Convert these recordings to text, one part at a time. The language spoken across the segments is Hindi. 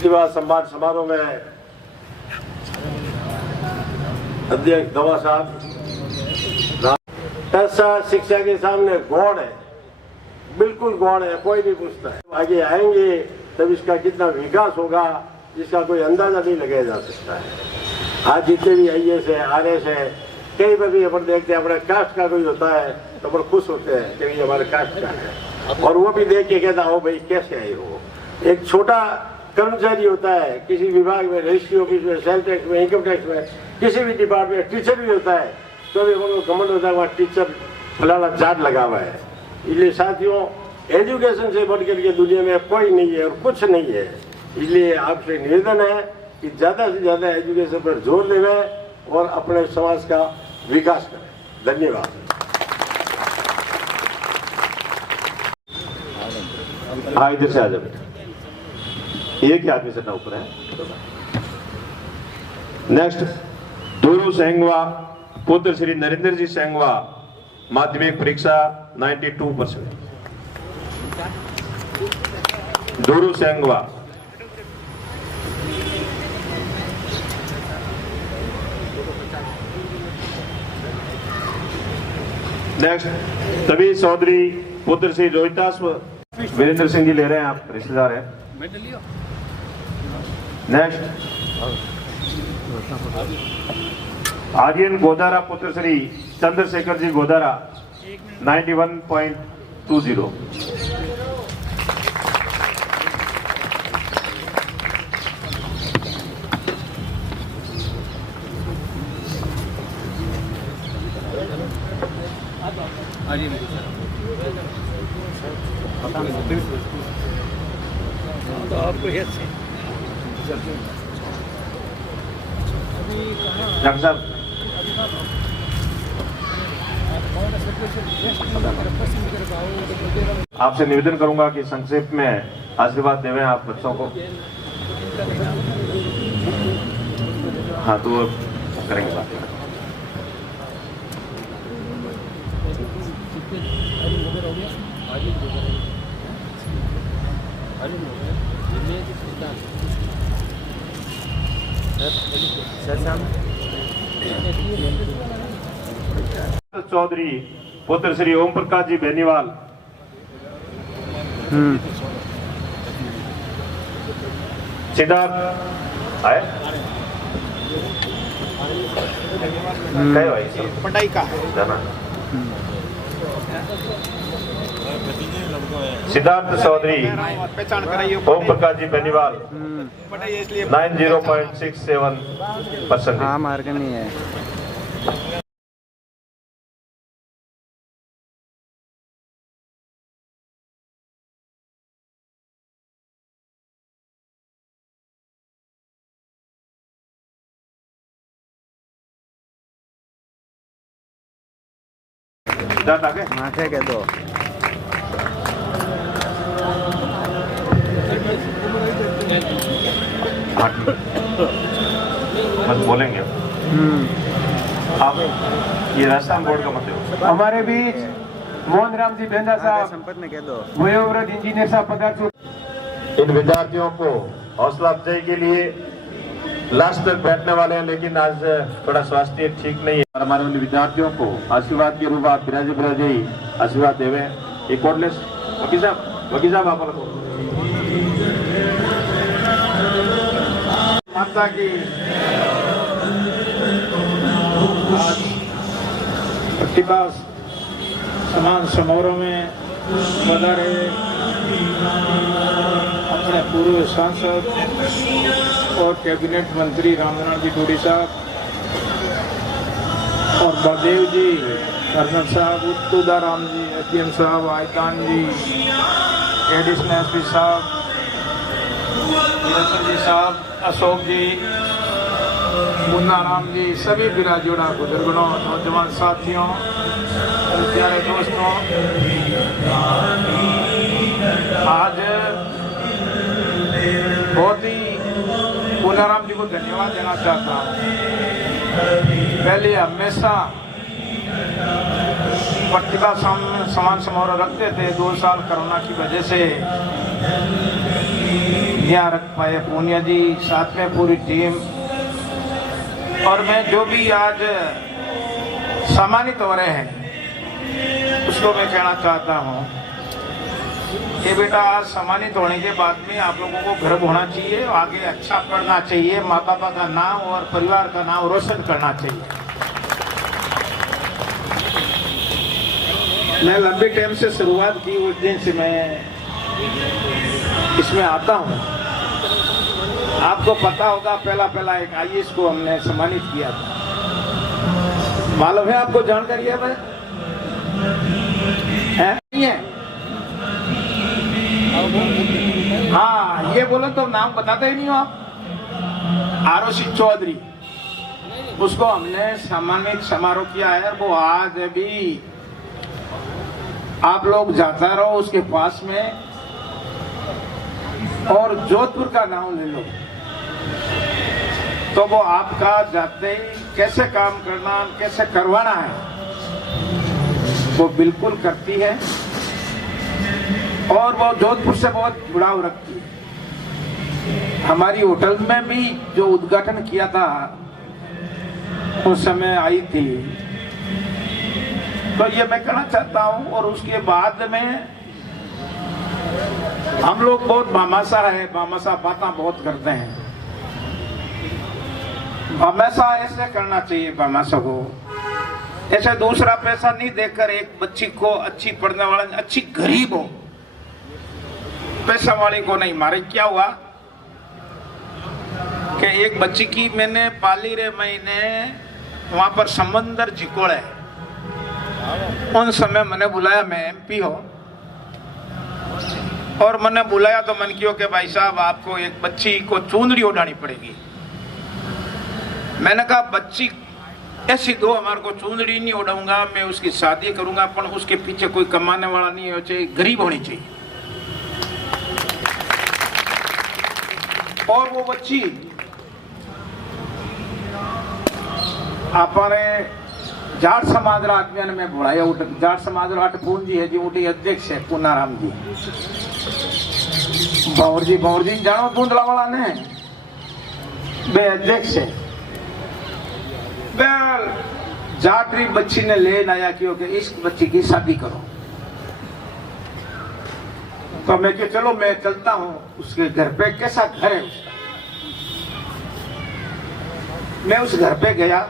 प्रतिभा सम्मान समारोह में अध्यक्ष दवा साहब, ऐसा शिक्षा के सामने गौड़ है, बिल्कुल गौड़ है, कोई नहीं पूछता है। आगे आएंगे तब इसका कितना विकास होगा जिसका कोई अंदाजा नहीं लगाया जा सकता है। आज जितने भी IAS है, RS है, कहीं पर भी अपन देखते हैं अपने कास्ट का कोई होता है तो अपन खुश होते हैं कि ये हमारे कास्ट का है, और वो भी देख के कहता हो भाई कैसे आए हो। एक छोटा कर्मचारी होता है किसी विभाग में, रजिस्ट्री ऑफिस में, सेल टैक्स में, इनकम टैक्स में, किसी भी डिपार्टमेंट, टीचर भी होता है तो भी उनको घमंड होता है वहाँ टीचर फलाना जाट लगा हुआ है। इसलिए साथियों, एजुकेशन से बढ़ करके दुनिया में कोई नहीं है और कुछ नहीं है। इसलिए आपसे निवेदन है कि ज़्यादा से ज़्यादा एजुकेशन पर जोर देवें और अपने समाज का विकास करें। धन्यवाद। हाँ, इधर से आ जाओ बेटा, एक ही आदमी से ऊपर है। नेक्स्ट, दूरू सेंगवा पुत्र श्री नरेंद्र जी सेंगवा, माध्यमिक परीक्षा 92%। दूरू सेंगवा। नेक्स्ट, तभी चौधरी पुत्र श्री रोहितास वीरेंद्र सिंह जी ले रहे हैं, आप रिश्तेदार हैं। नेक्स्ट, आर्यन गोदारा पुत्र श्री चंद्रशेखर जी गोदारा 91.20। तो आपको ये डॉक्टर साहब, आपसे निवेदन करूंगा कि संक्षेप में आशीर्वाद देवें आप बच्चों को। हाँ, तो करेंगे बात। चौधरी पुत्र श्री ओम प्रकाश जी बेनीवाल। सिद्धार्थ आए पढ़ाई का सिद्धार्थ चौधरी पहचान कराइए। ओम प्रकाश जी बेनीवाल 90.67%। हाँ, मार्क नहीं है। सिद्धार्थ आगे माथे कह दो। बस बोलेंगे आप। ये राजस्थान बोर्ड का मतलब हमारे बीच मोहन राम जी बेंदा साहब, संपत में कह दो। वयोवृद्ध इंजीनियर साहब पदार्थ। इन विद्यार्थियों को हौसला अफजाई के लिए लास्ट तक बैठने वाले हैं, लेकिन आज थोड़ा स्वास्थ्य ठीक नहीं है। और हमारे उन विद्यार्थियों को आशीर्वाद के रूप आप बिराजे आशीर्वाद देवे। एक और लिस्ट वकील साहब आप लोग माता की प्रतिभा सम्मान समारोह में पधारे अपने पूर्व सांसद और कैबिनेट मंत्री रामनारायण जी डोडी साहब और बलदेव जी, कर्नल साहब, उत्तुदाराम जी, अध्ययन साहब, आयतान जी, एडिशनल SP साहब, जी साहब, अशोक जी, मुन्नाराम जी, सभी बिराजोड़ा बुजुर्गों, नौजवान साथियों, प्यारे दोस्तों, आज बहुत ही मुन्नाराम जी को धन्यवाद देना चाहता हूँ। पहले हमेशा प्रतिभा सम्मान समारोह रखते थे, 2 साल कोरोना की वजह से ध्यान रख पाए पुनिया जी, साथ में पूरी टीम। और मैं जो भी आज सम्मानित हो रहे हैं उसको मैं कहना चाहता हूँ कि बेटा आज सम्मानित होने के बाद में आप लोगों को गर्व होना चाहिए, आगे अच्छा पढ़ना चाहिए, माँ बाप का नाम और परिवार का नाम रोशन करना चाहिए। मैं लंबे टाइम से शुरुआत की, उस दिन से मैं इसमें आता हूँ। आपको पता होगा पहला एक IAS को हमने सम्मानित किया था, मालूम है आपको, जानकारी है भाई? नहीं है? हाँ, ये बोलो तो नाम बताते ही नहीं हो आप। आरोशी चौधरी, उसको हमने सम्मानित समारोह किया है। वो आज भी आप लोग जाता रहो उसके पास में, और जोधपुर का नाम ले लो तो वो आपका जाते ही कैसे काम करना, कैसे करवाना है वो बिल्कुल करती है। और वो जोधपुर से बहुत जुड़ाव रखती है। हमारी होटल में भी जो उद्घाटन किया था उस समय आई थी, तो ये मैं कहना चाहता हूं। और उसके बाद में हम लोग बहुत भामाशा है, भामाशा बातें बहुत करते हैं। भामाशा ऐसे करना चाहिए, भामाशा को ऐसे दूसरा पैसा नहीं देकर एक बच्ची को अच्छी पढ़ने वाला, अच्छी गरीब हो, पैसा वाले को नहीं मारे। क्या हुआ कि एक बच्ची की मैंने पाली रे महीने वहां पर समंदर झिकोड़ है, उन समय मैंने बुलाया, मैं MP हो, और मैंने बुलाया तो मन किया कि भाई साहब आपको एक बच्ची को चुंदड़ी उड़ानी पड़ेगी। मैंने कहा बच्ची ऐसी दो, हमारे को चुंदड़ी नहीं उड़ाऊंगा, मैं उसकी शादी करूंगा, पर उसके पीछे कोई कमाने वाला नहीं होना चाहिए, गरीब होनी चाहिए। और वो बच्ची अपने जाट समाज आदमी में बुलाया, जाट समाज पूंजी है जी, उठी अध्यक्ष है पूनाराम जी, भंवर जी जानो पूंदला वाला ने बे अध्यक्ष है। जाटरी बच्ची ने ले आया क्योंकि इस बच्ची की शादी करो। तो मैं कि चलो मैं चलता हूं उसके घर पे, कैसा घर है उसका। मैं उस घर पे गया,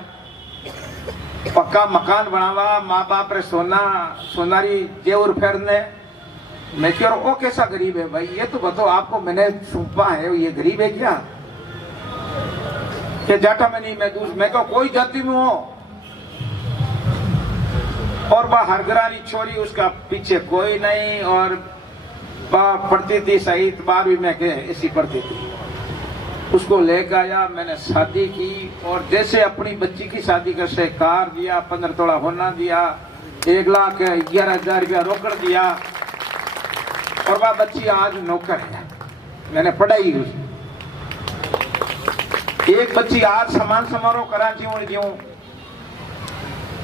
पक्का मकान बनावा, माँ बाप रे सोनारी जेवर फेरने। मैं कह रहा हूं, ओ कैसा गरीब है भाई, ये तो बताओ आपको, मैंने सुनपा है ये गरीब है क्या? कि जाटा में नहीं, मैं तो कोई जाति में हूं। और वह हरगरानी छोरी, उसका पीछे कोई नहीं, और पढ़ती थी सही 12वीं में के ऐसी पढ़ती थी। उसको लेकर आया, मैंने शादी की, और जैसे अपनी बच्ची की शादी कर से कार दिया, 15 तोला होना दिया, 1,11,000 रुपया रोकड़ दिया, और वह बच्ची आज नौकर है। मैंने पढ़ाई उसकी। एक बच्ची आज समान समारोह कराची में क्यों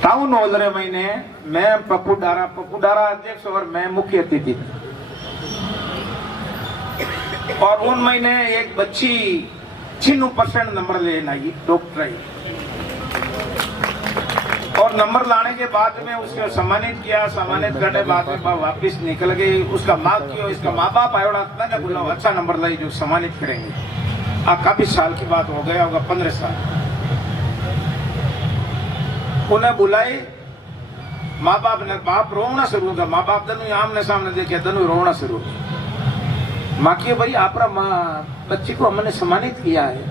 टाउन हॉल रे महीने, मैं पप्पू डारा अध्यक्ष और मैं मुख्य अतिथि। और उन महीने एक बच्ची 96% नंबर लेना आई, डॉक्टर आई। और नंबर लाने के बाद में उसको सम्मानित किया, सम्मानित करने बाद में वापिस निकल गई। उसका माँ क्यों, इसका माँ बाप आयोड़ा ना बोला अच्छा नंबर लाई जो सम्मानित करेंगे। काफी साल की बात हो गया होगा, 15 साल। उन्हें बुलाई, माँ बाप ने, बाप रोना शुरू होगा, माँ बाप दनु आमने सामने देखे, दनु रोना शुरू। माँ की भाई आप बच्ची को हमने सम्मानित किया है,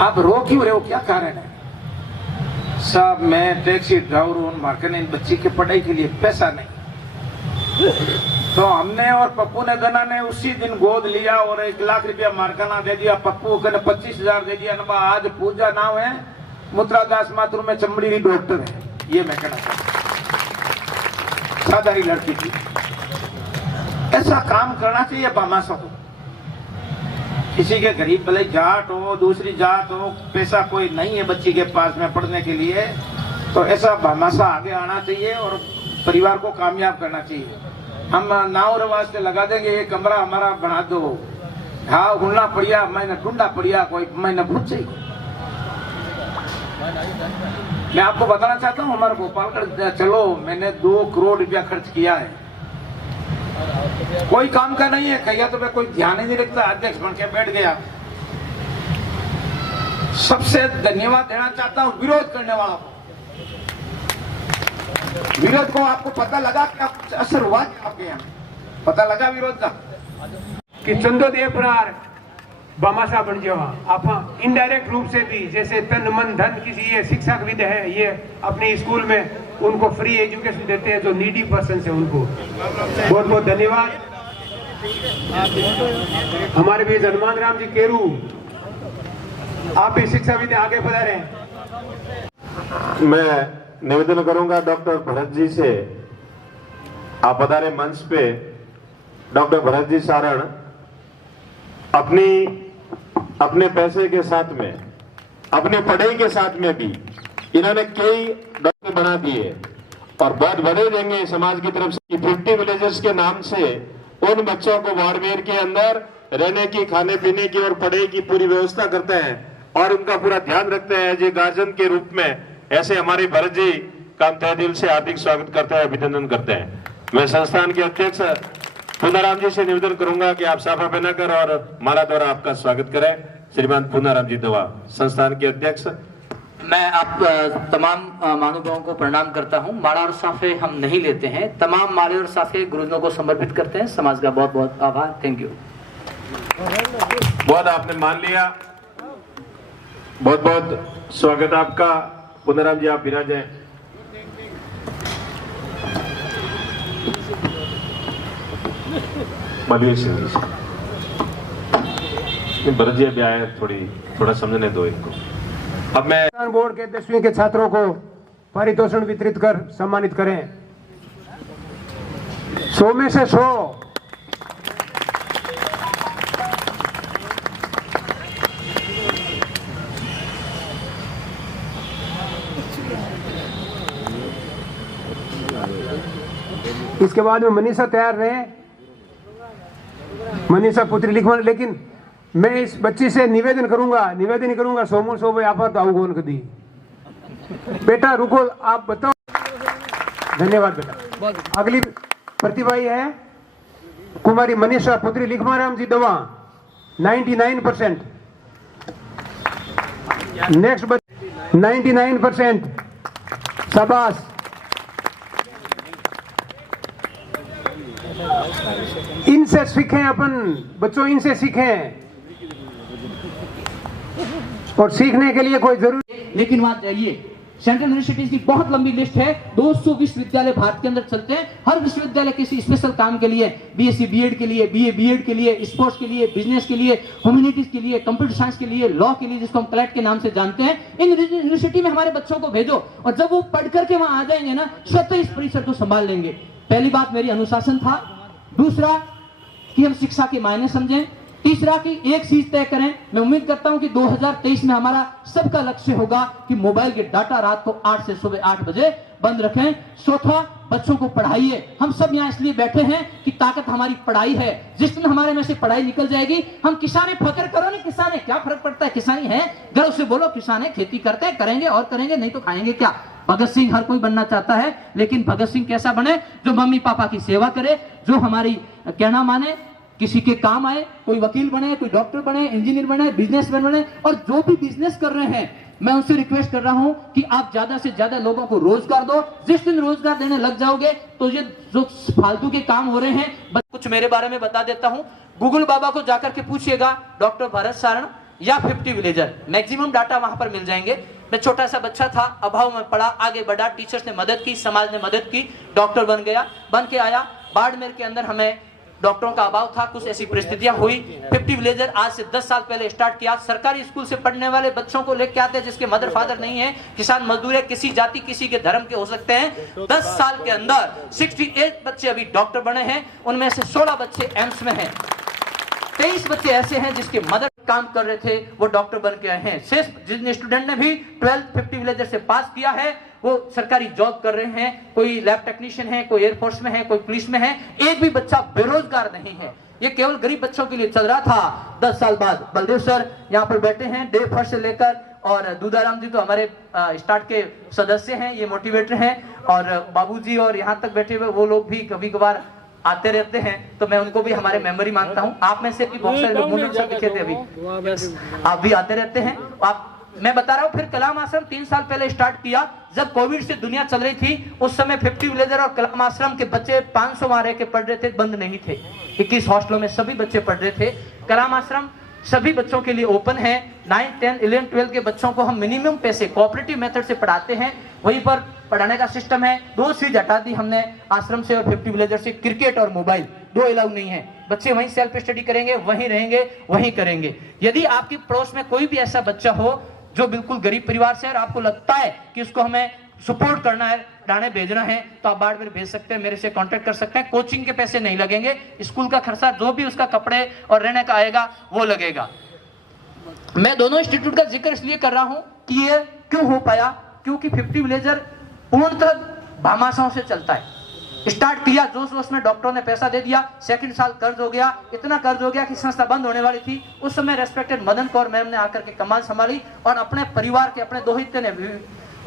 आप रो क्यों रहे हो, क्या कारण है? साहब मैं टैक्सी ड्राइवर हूँ, मार्केट इन बच्ची की पढ़ाई के लिए पैसा नहीं। तो हमने और पप्पू ने गना ने उसी दिन गोद लिया और 1 लाख रुपया मार्काना दे दिया। पप्पू को 25,000 दे दिया। नबा आज पूजा नाम है, मुद्रा दास मातुर में चमड़ी डॉक्टर है। ये मैं कहना चाहता, साधारी लड़की थी। ऐसा काम करना चाहिए बामासा को। किसी के गरीब भले जाट हो, दूसरी जात हो, पैसा कोई नहीं है बच्ची के पास में पढ़ने के लिए, तो ऐसा भामाशा आगे आना चाहिए और परिवार को कामयाब करना चाहिए। हम नाव रवाज से लगा देंगे, ये कमरा हमारा बना दो, हाँ गुलना पड़िया मैंने ढूंढा पड़िया कोई मैंने भूत चाहिए। मैं आपको बताना चाहता हूँ हमारे गोपालगढ़ चलो मैंने 2 करोड़ रुपया खर्च किया है, कोई काम का नहीं है कहिया तो मैं कोई ध्यान ही नहीं रखता, अध्यक्ष बन के बैठ गया। सबसे धन्यवाद देना चाहता हूँ विरोध करने वाला को। विरोध को आपको पता लगा कि आप असर हुआ क्या आपके यहाँ पता लगा विरोध का कि चंदोदेव प्रार बामासा बन जावा आप इनडायरेक्ट रूप से भी जैसे तन मन धन किसी ये शिक्षक विद है ये अपने स्कूल में उनको फ्री एजुकेशन देते हैं जो नीडी पर्सन है उनको बहुत बहुत धन्यवाद। हमारे भी हनुमान राम जी केरू आप भी शिक्षा विद आगे बढ़ा रहे। मैं निवेदन करूंगा डॉक्टर भरत जी से, आप पधारे मंच पे। डॉक्टर भरत जी सारण अपने पैसे के साथ में अपने पढ़ाई के साथ में भी इन्होंने कई डॉक्टर बना दिए और बहुत बड़े देंगे समाज की तरफ से। 50 विलेजेस के नाम से उन बच्चों को बाड़मेर के अंदर रहने की, खाने पीने की और पढ़ाई की पूरी व्यवस्था करते हैं और उनका पूरा ध्यान रखते हैं जी गार्जियन के रूप में। ऐसे हमारे भरत जी का हम तहे दिल से हार्दिक स्वागत करते हैं, अभिनंदन करते हैं। मैं संस्थान के अध्यक्ष पूनाराम जी से निवेदन करूंगा कि आप साफा पहनाकर और माला द्वारा आपका स्वागत करें। श्रीमान पूनाराम जी दवा, संस्थान के अध्यक्ष। मैं आप तमाम महानुभावों को प्रणाम करता हूं। माला और साफे हम नहीं लेते हैं, तमाम माले और साफे गुरुजनों को समर्पित करते हैं। समाज का बहुत बहुत आभार, थैंक यू। बहुत आपने मान लिया, बहुत बहुत स्वागत आपका। पूनाराम जी आप विराजें। बलवीर सिंह जी भरत जी अभी आए, थोड़ा समझने दो इनको। अब मैं बोर्ड के 10वीं के छात्रों को पारितोषिक वितरित कर सम्मानित करें। 100 में से 100 इसके बाद में मनीषा तैयार रहे, मनीषा पुत्री लिखवा। लेकिन मैं इस बच्ची से निवेदन करूंगा सोमू सो भाई आप तो आओ कदी बेटा रुको आप बताओ। धन्यवाद बेटा। अगली प्रतिभा है कुमारी मनीषा पुत्री लिखमाराम जी दवा 99%। नेक्स्ट 99%। शाबाश। इनसे सीखें अपन बच्चों, इनसे सीखें और सीखने के लिए कोई जरूरी। लेकिन वहां जाइए, सेंट्रल यूनिवर्सिटीज की बहुत लंबी लिस्ट है। 200 विश्वविद्यालय भारत के अंदर चलते हैं। हर विश्वविद्यालय किसी स्पेशल काम के लिए, बीएससी बीएड के लिए, बीए बीएड के लिए, स्पोर्ट्स के लिए, बिजनेस के लिए, ह्यूमैनिटीज के लिए, कंप्यूटर साइंस के लिए, लॉ के लिए, जिसको हम क्लैट के नाम से जानते हैं। इन यूनिवर्सिटी में हमारे बच्चों को भेजो और जब वो पढ़ करके वहां आ जाएंगे ना, स्वतः इस परिसर को संभाल लेंगे। पहली बात मेरी अनुशासन था, दूसरा कि हम शिक्षा के मायने समझें, तीसरा कि एक चीज तय करें। मैं उम्मीद करता हूं कि 2023 में हमारा सबका लक्ष्य होगा कि मोबाइल के डाटा रात को 8 से सुबह 8 बजे बंद रखें। चौथा, बच्चों को पढ़ाइए। हम सब यहाँ इसलिए बैठे हैं कि ताकत हमारी पढ़ाई है। जिस दिन हमारे में से पढ़ाई निकल जाएगी, हम किसाने फकर करो ना, किसाने क्या फर्क पड़ता है, किसानी है, गर्व से बोलो किसाने खेती करते हैं, करेंगे और करेंगे, नहीं तो खाएंगे क्या। भगत सिंह हर कोई बनना चाहता है, लेकिन भगत सिंह कैसा बने, जो मम्मी पापा की सेवा करे, जो हमारी कहना माने, किसी के काम आए, कोई वकील बने, कोई डॉक्टर बने, इंजीनियर बने, बिजनेसमैन बने। और जो भी बिजनेस कर रहे हैं, मैं उनसे रिक्वेस्ट कर रहा हूं कि आप ज्यादा से ज्यादा लोगों को रोजगार दो। जिस दिन रोजगार देने लग जाओगे तो ये जो फालतू के काम हो रहे हैं। कुछ मेरे बारे में बता देता हूं। गूगल बाबा को जाकर के पूछिएगा डॉक्टर भरत सारण या 50 विलेजर, मैक्सिमम डाटा वहां पर मिल जाएंगे। मैं छोटा सा बच्चा था, अभाव में पढ़ा, आगे बढ़ा, टीचर्स ने मदद की, समाज ने मदद की, डॉक्टर बन गया, बन के आया। बाड़मेर के अंदर हमें डॉक्टरों का अभाव था, कुछ ऐसी परिस्थितियां हुई। 50 विलेजर आज से 10 साल पहले स्टार्ट किया। सरकारी स्कूल से पढ़ने वाले बच्चों को लेके आते हैं जिसके मदर फादर नहीं है, किसान मजदूर है, किसी जाति किसी के धर्म के हो सकते हैं। 10 साल के अंदर 68 बच्चे अभी डॉक्टर बने हैं, उनमें से 16 बच्चे एम्स में हैं। 23 बच्चे ऐसे हैं जिसके मदर काम कर रहे थे, वो डॉक्टर बन के आए हैं। शेष जिन स्टूडेंट ने भी 12th 50 विलेजर से पास किया है, वो सरकारी जॉब कर रहे हैं, कोई लैब टेक्नीशियन है, कोई एयरफोर्स में है, कोई पुलिस में है। एक भी बच्चा बेरोजगार नहीं है। ये केवल गरीब बच्चों के लिए चल रहा था। 10 साल बाद बलदेव सर यहाँ पर बैठे हैं, डे फर्स्ट से लेकर, और दूधाराम जी तो हमारे स्टार्ट के सदस्य हैं, ये मोटिवेटर हैं, और बाबूजी और यहाँ तक बैठे हुए वो लोग भी कभी कभार आते रहते हैं, तो मैं उनको भी हमारे मेंबरी मानता हूँ। आप में से भी बहुत सारे लोग मुंडन सर दिखे थे अभी, आप भी आते रहते हैं। आप, मैं बता रहा हूँ, फिर कलाम आश्रम 3 साल पहले स्टार्ट किया जब कोविड से दुनिया चल रही थी। उस समय 50 विलेजर और कलाम आश्रम के बच्चे 500 वहां रह के पढ़ रहे थे, बंद नहीं थे। 21 हॉस्टलों में सभी बच्चे पढ़ रहे थे। कलाम आश्रम सभी बच्चों के लिए ओपन है। 9, 10, 11, 12 के बच्चों को हम मिनिमम पैसे कोऑपरेटिव मेथड से पढ़ाते हैं, वहीं पर पढ़ाने का सिस्टम है। 2 चीज हटा दी हमने आश्रम से और 50 विलेजर से, क्रिकेट और मोबाइल 2 अलाउ नहीं है। बच्चे वहीं सेल्फ स्टडी करेंगे, वहीं रहेंगे, वहीं करेंगे। यदि आपकी पड़ोस में कोई भी ऐसा बच्चा हो जो बिल्कुल गरीब परिवार से और आपको लगता है कि उसको हमें सपोर्ट करना है, डाणे भेजना है, तो आप बाड़मेर भेज सकते हैं, मेरे से कांटेक्ट कर सकते हैं। कोचिंग के पैसे नहीं लगेंगे, स्कूल का खर्चा जो भी उसका कपड़े और रहने का आएगा वो लगेगा। मैं दोनों इंस्टीट्यूट का जिक्र इसलिए कर रहा हूं कि ये क्यों हो पाया, क्योंकि 50 विलेजर पूर्णतः भामाशाहों से चलता है। स्टार्ट किया जोश में, डॉक्टरों ने पैसा दे दिया, सेकंड साल कर्ज हो गया, इतना कर्ज हो गया कि संस्था बंद होने वाली थी। उस समय रेस्पेक्टेड मदन कौर मैम ने आकर के कमान संभाली और अपने परिवार के, अपने दोहिते ने,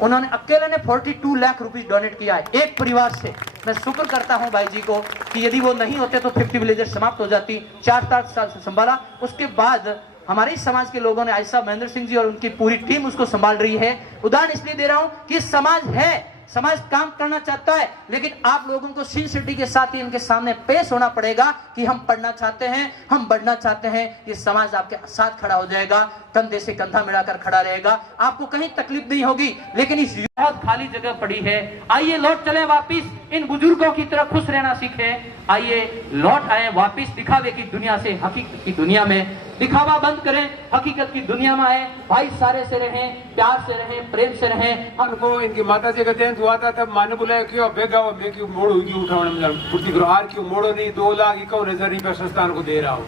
उन्होंने अकेले ने 42 लाख रुपीस डोनेट किया है एक परिवार से। मैं शुक्र करता हूं भाई जी को कि यदि वो नहीं होते तो 50 विलेजर समाप्त हो जाती। 4 साल से संभाला, उसके बाद हमारे समाज के लोगों ने, आयशा महेंद्र सिंह जी और उनकी पूरी टीम उसको संभाल रही है। उदाहरण इसलिए दे रहा हूं कि समाज है, समाज काम करना चाहता है, लेकिन आप लोगों को सिंसियरिटी के साथ ही इनके सामने पेश होना पड़ेगा कि हम पढ़ना चाहते हैं, हम बढ़ना चाहते हैं। ये समाज आपके साथ खड़ा हो जाएगा, कंधे से कंधा मिलाकर खड़ा रहेगा, आपको कहीं तकलीफ नहीं होगी। लेकिन इस बहुत खाली जगह पड़ी है, आइए लौट चले वापिस, इन बुजुर्गों की तरह खुश रहना सीखें। आइए लौट आए वापिस दिखावे की दुनिया से हकीकत की दुनिया में। दिखावा बंद करें, हकीकत की दुनिया में आए, भाईचारे से रहें, प्यार से रहें, प्रेम से रहें। हमको इनकी माता जी का जयंत हुआ था, तब माने बुलाया क्यों बेगा हो, मैं क्यों मोड़ो क्यों उठाने में पूर्ति करो, आर क्यों मोड़ो नहीं, 2,51,000 रुपया संस्थान को दे रहा हूँ।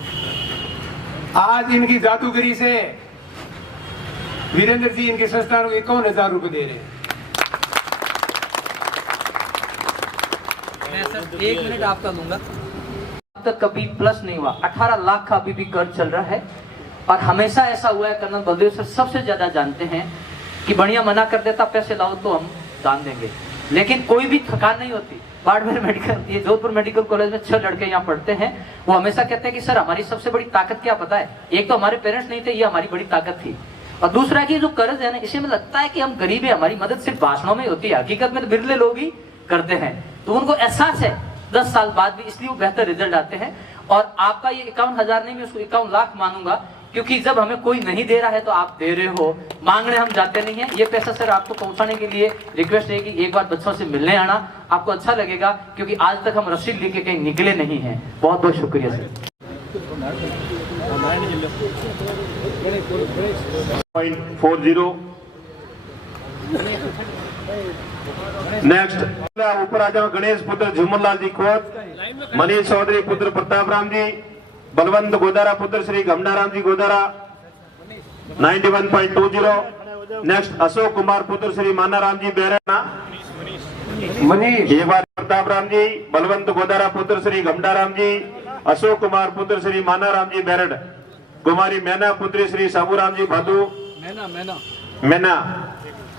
आज इनकी जादूगरी से वीरेंद्र जी इनके संस्थान को 51,000 रुपए दे रहे हैं। मैं सर 1 मिनट आपका लूंगा। अब तक कभी प्लस नहीं हुआ, 18 लाख का अभी भी कर्ज चल रहा है। और हमेशा ऐसा हुआ है, कर्नल बलदेव सर सबसे ज्यादा जानते हैं कि बढ़िया मना कर देता पैसे लाओ तो हम दान देंगे, लेकिन कोई भी थकान नहीं होती। बाड़मेर मेडिकल, ये जोधपुर मेडिकल कॉलेज में 6 लड़के यहाँ पढ़ते हैं, वो हमेशा कहते हैं कि सर हमारी सबसे बड़ी ताकत क्या पता है, एक तो हमारे पेरेंट्स नहीं थे, ये हमारी बड़ी ताकत थी, और दूसरा कि जो कर्ज है ना, इसे में लगता है कि हम गरीब है, हमारी मदद सिर्फ भाषणों में होती है, हकीकत में तो बिरले लोग ही करते हैं। तो उनको एहसास है 10 साल बाद भी, इसलिए वो बेहतर रिजल्ट आते हैं। और आपका ये 51,000 नहीं, मैं उसको 51 लाख मानूंगा, क्योंकि जब हमें कोई नहीं दे रहा है तो आप दे रहे हो, मांगने हम जाते नहीं है। ये पैसा सर आपको पहुंचाने के लिए रिक्वेस्ट है कि एक बार बच्चों से मिलने आना, आपको अच्छा लगेगा, क्योंकि आज तक हम रसीद लेके कहीं निकले नहीं हैं। बहुत बहुत शुक्रिया सर। 0.40 नेक्स्ट ऊपर आ जाओ। गणेश पुत्र झूमरलाल जी खोत, मनीष चौधरी पुत्र प्रताप राम जी, बलवंत गोदारा पुत्र श्री गमनाराम जी गोदारा 91.20। नेक्स्ट अशोक कुमार पुत्र श्री मानाराम जी बेरना, मनीष एक बार प्रताप राम जी, बलवंत गोदारा पुत्र श्री गमनाराम जी, अशोक कुमार पुत्र श्री मानाराम जी बेरड, कुमारी मैना पुत्री श्री साबूराम जी भादू, मैना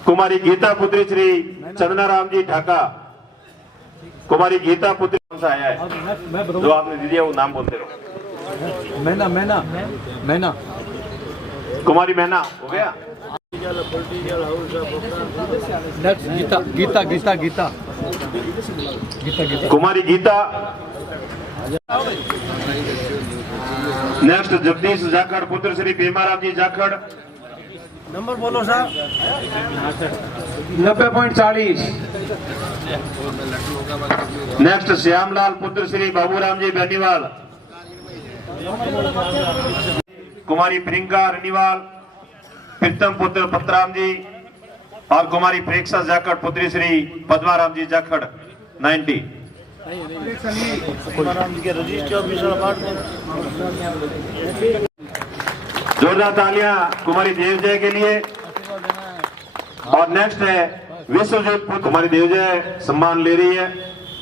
कुमारी गीता पुत्री श्री चंदनाराम जी ढाका, कुमारी गीता पुत्री कौन सा आया है जो आपने दे दिया वो नाम बोलते रहो। मैना कुमारी मैना हो गया। गीता कुमारी गीता। नेक्स्ट जगदीश जाखड़ पुत्र श्री भीमाराम जी जाखड़, नंबर बोलो साहब। 90.40। नेक्स्ट श्यामलाल पुत्र श्री बाबूराम जी बेनीवाल, कुमारी प्रियंका रनीवाल, प्रीतम पुत्र पतराम जी और कुमारी प्रेक्षा जाखड़ पुत्री श्री पद्माराम जी जाखड़ 90। जोरदार तालियां कुमारी देवजय के लिए। और नेक्स्ट है विश्वजीत पुत्र, कुमारी देवजय सम्मान ले रही है।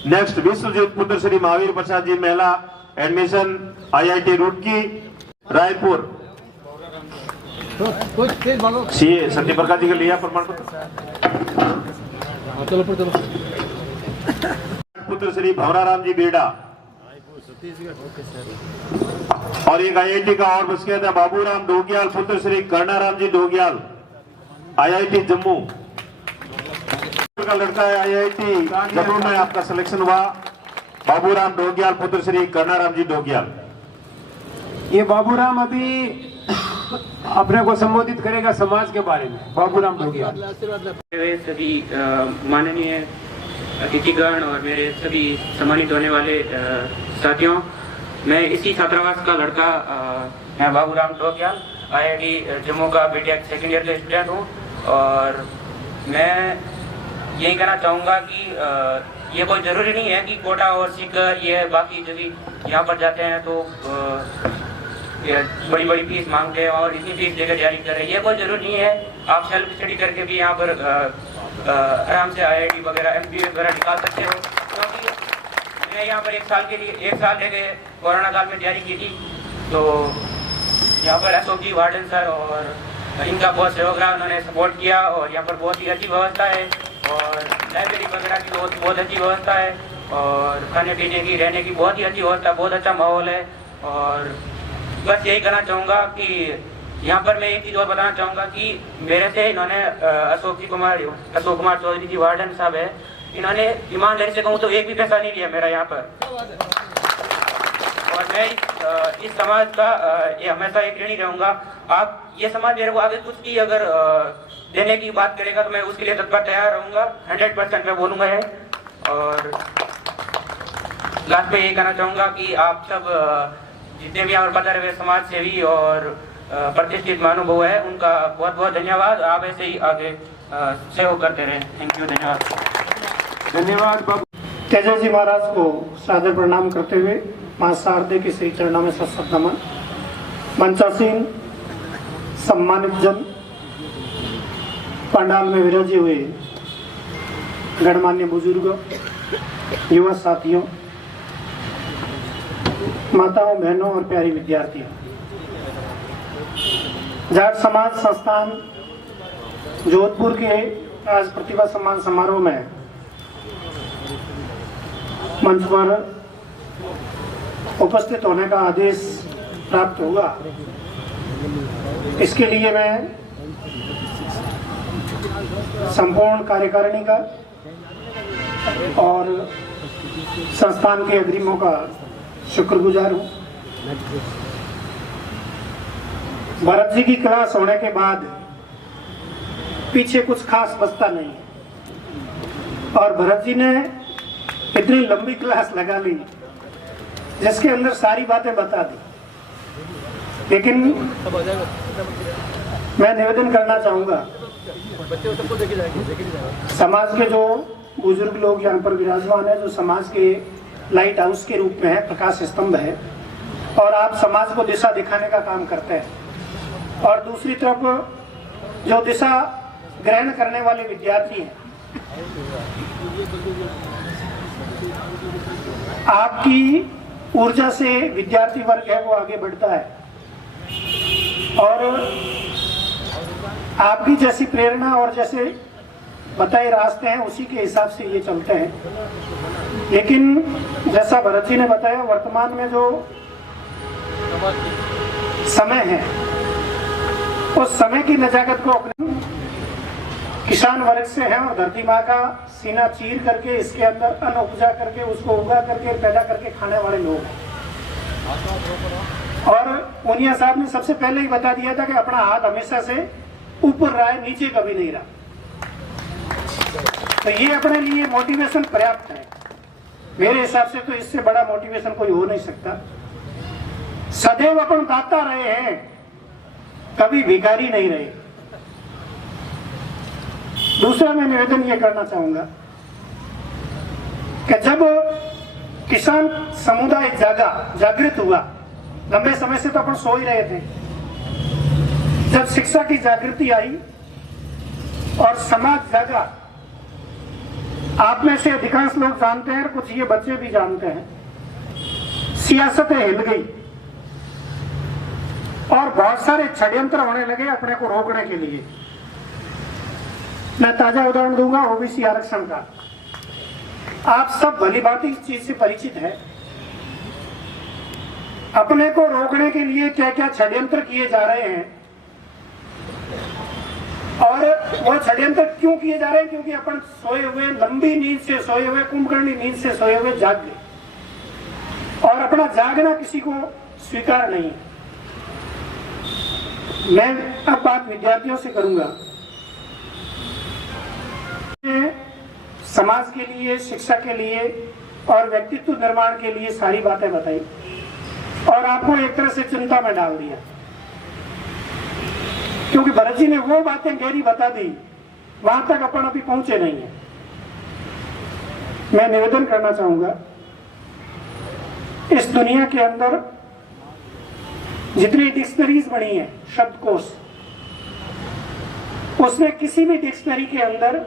नेक्स्ट विश्वजीत पुत्र श्री महावीर प्रसाद जी महिला admission IIT Roorkee Raipur. CA Satya Prakash ji का लिया प्रमाण पत्र। पुत्र श्री भवराराम जी बेड़ा और एक IIT का और बस गया था बाबूराम डोगियाल पुत्र श्री कर्णाराम जी डोगियाल IIT जम्मू का लड़का है। IIT जम्मू में आपका सिलेक्शन हुआ बाबूराम डोगियाल पुत्र श्री कर्णाराम जी डोगियाल। ये बाबूराम अभी अपने को संबोधित करेगा समाज के बारे में। बाबूराम डोगियाल। सभी माननीय अतिथिगण और मेरे सभी सम्मानित होने वाले साथियों, मैं इसी छात्रावास का लड़का मैं बाबूराम डोगियाल IIT जम्मू का BTech सेकेंड ईयर का स्टूडेंट हूँ। और मैं यही कहना चाहूँगा कि ये कोई ज़रूरी नहीं है कि कोटा और सीकर ये बाकी जो भी यहाँ पर जाते हैं तो बड़ी बड़ी फीस मांगते हैं और इतनी फीस देकर जारी कर रहे हैं। ये कोई ज़रूरी नहीं है। आप सेल्फ स्टडी करके भी यहाँ पर आराम से IIT वगैरह MBA वगैरह निकाल सकते हो। क्योंकि मैं यहाँ पर एक साल लेके कोरोना काल में तैयारी की थी, तो यहाँ पर SOG वार्डन सर और इनका बहुत सहयोग रहा, उन्होंने सपोर्ट किया और यहाँ पर बहुत ही अच्छी व्यवस्था है और लाइब्रेरी वगैरह की बहुत अच्छी व्यवस्था है और खाने पीने की रहने की बहुत ही अच्छी व्यवस्था, बहुत अच्छा माहौल है। और बस यही कहना चाहूँगा कि यहाँ पर मैं एक चीज़ और बताना चाहूँगा कि मेरे से इन्होंने अशोक कुमार चौधरी जी वार्डन साहब है, इन्होंने ईमानदारी से कहूँ तो एक भी पैसा नहीं लिया मेरा यहाँ पर। और मैं इस समाज का ये हमेशा एक ऋणी रहूँगा। आप ये समाज मेरे को आगे कुछ भी अगर देने की बात करेगा तो मैं उसके लिए तत्पर तैयार रहूँगा, 100% मैं बोलूँगा है। और लास्ट में ये कहना चाहूँगा कि आप सब जितने भी यहाँ पर पधारे हुए समाज सेवी और प्रतिष्ठित महानुभाव है, उनका बहुत बहुत धन्यवाद। आप ऐसे ही आगे सहयोग करते रहे। थैंक यू, धन्यवाद। धन्यवाद बाबू। तेजस्वी जी महाराज को सादर प्रणाम करते हुए मां शारदे के श्री चरणों में सशक्त नमन। मंचासीन सम्मानित जन, पंडाल में विराजे हुए गणमान्य बुजुर्ग, युवा साथियों, माताओं बहनों और प्यारी विद्यार्थियों, जाट समाज संस्थान जोधपुर के आज प्रतिभा सम्मान समारोह में मंच पर उपस्थित होने का आदेश प्राप्त हुआ। इसके लिए मैं संपूर्ण कार्यकारिणी का और संस्थान के अग्रिमों का शुक्रगुजार हूँ। भरत जी की क्लास होने के बाद पीछे कुछ खास बचता नहीं है और भरत जी ने इतनी लंबी क्लास लगा ली जिसके अंदर सारी बातें बता दी। लेकिन मैं निवेदन करना चाहूँगा, समाज के जो बुजुर्ग लोग यहाँ पर विराजमान है, जो समाज के लाइट हाउस के रूप में है, प्रकाश स्तंभ है, और आप समाज को दिशा दिखाने का काम करते हैं। और दूसरी तरफ जो दिशा ग्रहण करने वाले विद्यार्थी हैं, आपकी ऊर्जा से विद्यार्थी वर्ग है वो आगे बढ़ता है और आपकी जैसी प्रेरणा और जैसे बताए रास्ते हैं उसी के हिसाब से ये चलते हैं। लेकिन जैसा भरत जी ने बताया, वर्तमान में जो समय है उस समय की नजाकत को अपने किसान वर्ग से है और धरती माँ का सीना चीर करके इसके अंदर अन्न उपजा करके उसको उगा करके पैदा करके खाने वाले लोग हैं। और मुनिया साहब ने सबसे पहले ही बता दिया था कि अपना हाथ हमेशा से ऊपर रहा है, नीचे कभी नहीं रहा। तो ये अपने लिए मोटिवेशन पर्याप्त है। मेरे हिसाब से तो इससे बड़ा मोटिवेशन कोई हो नहीं सकता। सदैव अपन दाता रहे हैं, कभी भिखारी नहीं रहे। दूसरा मैं निवेदन ये करना चाहूंगा कि जब किसान समुदाय जागृत हुआ, लंबे समय से तो अपन सो ही रहे थे, जब शिक्षा की जागृति आई और समाज जागा, आप में से अधिकांश लोग जानते हैं और कुछ ये बच्चे भी जानते हैं, सियासतें हिल गई और बहुत सारे षड्यंत्र होने लगे अपने को रोकने के लिए। मैं ताजा उदाहरण दूंगा ओबीसी आरक्षण का। आप सब भली भांति इस चीज से परिचित है। अपने को रोकने के लिए क्या क्या षड्यंत्र किए जा रहे हैं, और वो षड्यंत्र क्यों किए जा रहे हैं? क्योंकि अपन सोए हुए, लंबी नींद से सोए हुए, कुंभकर्णी नींद से सोए हुए जाग गए और अपना जागना किसी को स्वीकार नहीं। मैं अब बात विद्यार्थियों से करूंगा। समाज के लिए, शिक्षा के लिए और व्यक्तित्व निर्माण के लिए सारी बातें बताई और आपको एक तरह से चिंता में डाल दिया, क्योंकि भरत जी ने वो बातें गहरी बता दी, वहां तक अपन अभी पहुंचे नहीं है। मैं निवेदन करना चाहूंगा, इस दुनिया के अंदर जितनी डिक्शनरीज बनी है, शब्दकोश, उसमें किसी भी डिक्शनरी के अंदर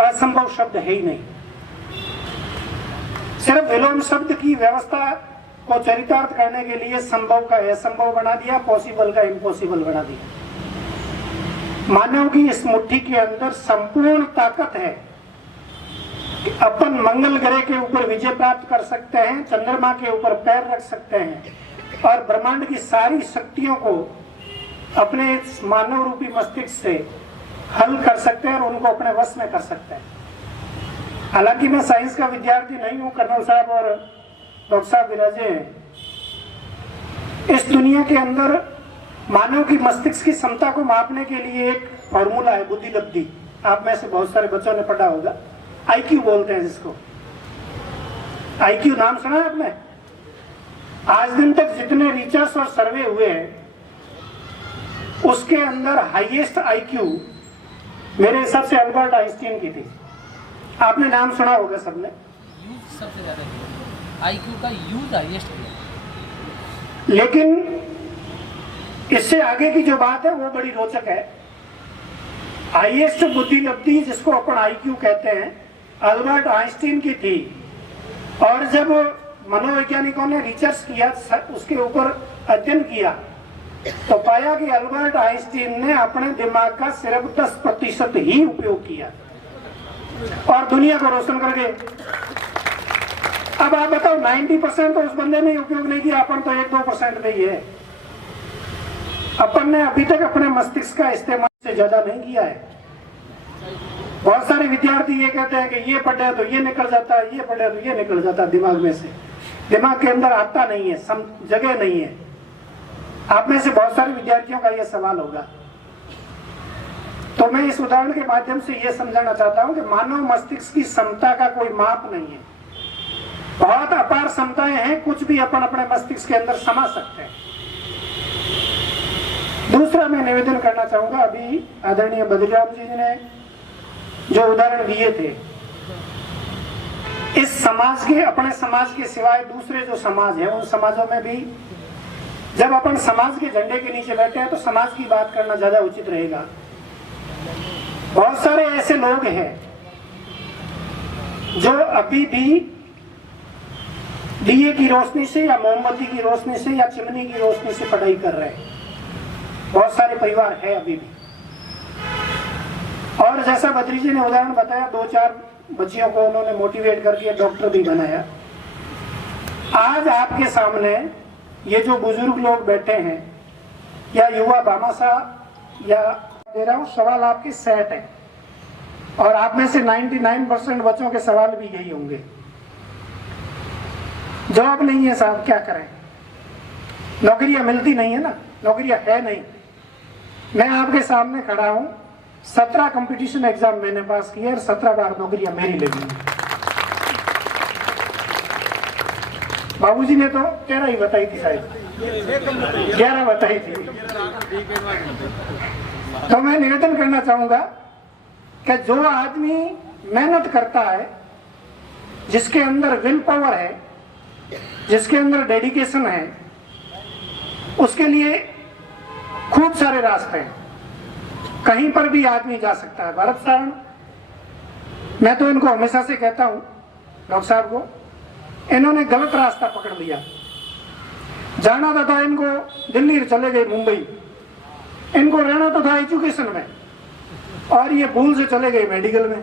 असंभव शब्द है ही नहीं। सिर्फ विलोम शब्द की व्यवस्था को चरितार्थ करने के लिए संभव का असंभव बना दिया, पॉसिबल का इम्पॉसिबल बना दिया। मानव की इस मुट्ठी के अंदर संपूर्ण ताकत है कि अपन मंगल ग्रह के ऊपर विजय प्राप्त कर सकते हैं, चंद्रमा के ऊपर पैर रख सकते हैं और ब्रह्मांड की सारी शक्तियों को अपने इस मानव रूपी मस्तिष्क से हल कर सकते हैं और उनको अपने वश में कर सकते हैं। हालांकि मैं साइंस का विद्यार्थी नहीं हूं, कर्नल साहब और डॉक्टर साहब विराजे हैं। इस दुनिया के अंदर मानव की मस्तिष्क की क्षमता को मापने के लिए एक फॉर्मूला है, बुद्धि लब्धि। आप में से बहुत सारे बच्चों ने पढ़ा होगा, आईक्यू बोलते हैं जिसको। आईक्यू नाम सुना है आपने? आज दिन तक जितने रिसर्च और सर्वे हुए हैं उसके अंदर हाईएस्ट आईक्यू मेरे हिसाब से अल्बर्ट आइंस्टीन की थी। आपने नाम सुना होगा सबने। सबसे ज्यादा आईक्यू का यूज हाईएस्ट है। लेकिन इससे आगे की जो बात है वो बड़ी रोचक है। हाईएस्ट बुद्धि लब्धि जिसको अपन आईक्यू कहते हैं, अल्बर्ट आइंस्टीन की थी। और जब मनोवैज्ञानिकों ने रिसर्च किया, उसके ऊपर अध्ययन किया, तो पाया कि अल्बर्ट आइंस्टीन ने अपने दिमाग का सिर्फ 10% ही उपयोग किया और दुनिया को रोशन कर गए। अब आप बताओ, 90% तो उस बंदे ने उपयोग नहीं किया, अपन तो 1-2% पे ही है। अपन ने अभी तक अपने मस्तिष्क का इस्तेमाल से ज्यादा नहीं किया है। बहुत सारे विद्यार्थी ये कहते हैं कि ये पढ़े तो ये निकल जाता है, ये पढ़े तो ये निकल जाता है दिमाग में से। दिमाग के अंदर आता नहीं है, जगह नहीं है। आप में से बहुत सारे विद्यार्थियों का यह सवाल होगा। तो मैं इस उदाहरण के माध्यम से यह समझाना चाहता हूं कि मानव मस्तिष्क की क्षमता का कोई माप नहीं है। बहुत अपार क्षमताएं हैं, कुछ भी अपन अपने मस्तिष्क के अंदर समा सकते हैं। दूसरा मैं निवेदन करना चाहूंगा, अभी आदरणीय बद्रीराम जी ने जो उदाहरण दिए थे, इस समाज के, अपने समाज के सिवाय दूसरे जो समाज है, उन समाजों में भी जब अपन समाज के झंडे के नीचे बैठे हैं तो समाज की बात करना ज्यादा उचित रहेगा। बहुत सारे ऐसे लोग हैं जो अभी भी दिए की रोशनी से या मोमबत्ती की रोशनी से या चिमनी की रोशनी से पढ़ाई कर रहे हैं। बहुत सारे परिवार है अभी भी। और जैसा बद्री जी ने उदाहरण बताया, 2-4 बच्चियों को उन्होंने मोटिवेट करके डॉक्टर भी बनाया। आज आपके सामने ये जो बुजुर्ग लोग बैठे हैं या युवा भामाशाह या दे रहा हूं, सवाल आपके सेट है और आप में से 99% बच्चों के सवाल भी यही होंगे। जॉब नहीं है साहब, क्या करें? नौकरियां मिलती नहीं है ना, नौकरियां है नहीं। मैं आपके सामने खड़ा हूं, 17 कंपटीशन एग्जाम मैंने पास किए और 17 बार नौकरियां मेरी लगी। बाबूजी ने तो 13 ही बताई थी, शायद 11 बताई थी। तो मैं निवेदन करना चाहूंगा कि जो आदमी मेहनत करता है, जिसके अंदर विल पावर है, जिसके अंदर डेडिकेशन है, उसके लिए खूब सारे रास्ते हैं, कहीं पर भी आदमी जा सकता है। भरत सारण, मैं तो इनको हमेशा से कहता हूं, डॉक्टर साहब को, इन्होंने गलत रास्ता पकड़ लिया। जाना तो था इनको दिल्ली, चले गए मुंबई। इनको रहना तो था एजुकेशन में, और ये भूल से चले गए मेडिकल में,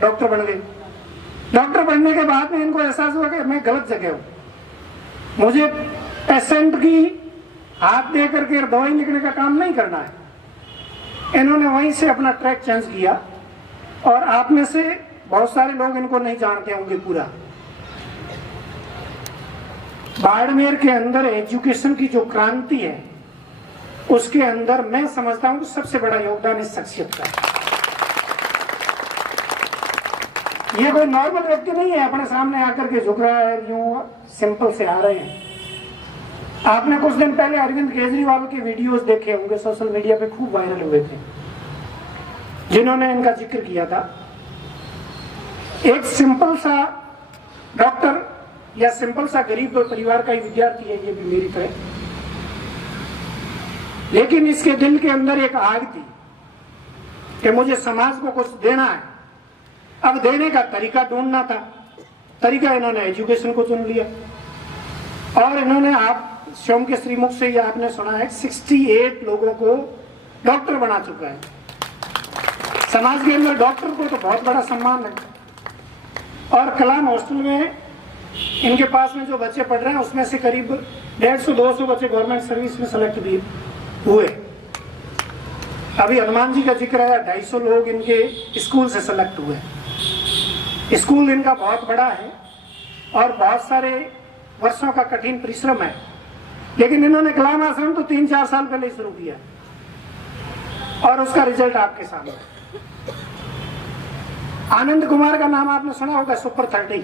डॉक्टर बन गए। डॉक्टर बनने के बाद में इनको एहसास हुआ कि मैं गलत जगह हूं, मुझे पेशेंट की हाथ दे करके दवाई लिखने का काम नहीं करना है। इन्होंने वहीं से अपना ट्रैक चेंज किया, और आप में से बहुत सारे लोग इनको नहीं जानते होंगे पूरा। बाड़मेर के अंदर एजुकेशन की जो क्रांति है, उसके अंदर मैं समझता हूं कि सबसे बड़ा योगदान इस शख्सियत का है। ये कोई नॉर्मल व्यक्ति नहीं है अपने सामने आकर के झुक रहा है, यूं सिंपल से आ रहे हैं। आपने कुछ दिन पहले अरविंद केजरीवाल के वीडियोस देखे होंगे, सोशल मीडिया पे खूब वायरल हुए थे, जिन्होंने इनका जिक्र किया था। एक सिंपल सा डॉक्टर या सिंपल सा गरीब परिवार का ही विद्यार्थी है, ये भी मेरी तरह, लेकिन इसके दिल के अंदर एक आग थी कि मुझे समाज को कुछ देना है। अब देने का तरीका ढूंढना था। तरीका इन्होंने एजुकेशन को चुन लिया, और इन्होंने, आप स्वयं के श्रीमुख से ये आपने सुना है, 68 लोगों को डॉक्टर बना चुका है। समाज के अंदर डॉक्टर को तो बहुत बड़ा सम्मान है। और कलाम हॉस्टल में इनके पास में जो बच्चे पढ़ रहे हैं, उसमें से करीब 150-200 बच्चे गवर्नमेंट सर्विस में सेलेक्ट भी हुए। अभी हनुमान जी का जिक्र है, 250 लोग इनके स्कूल से सेलेक्ट हुए। स्कूल इनका बहुत बड़ा है और बहुत सारे वर्षों का कठिन परिश्रम है, लेकिन इन्होंने कलाम आश्रम तो 3-4 साल पहले शुरू किया, और उसका रिजल्ट आपके सामने। आनंद कुमार का नाम आपने सुना होगा, सुपर 30,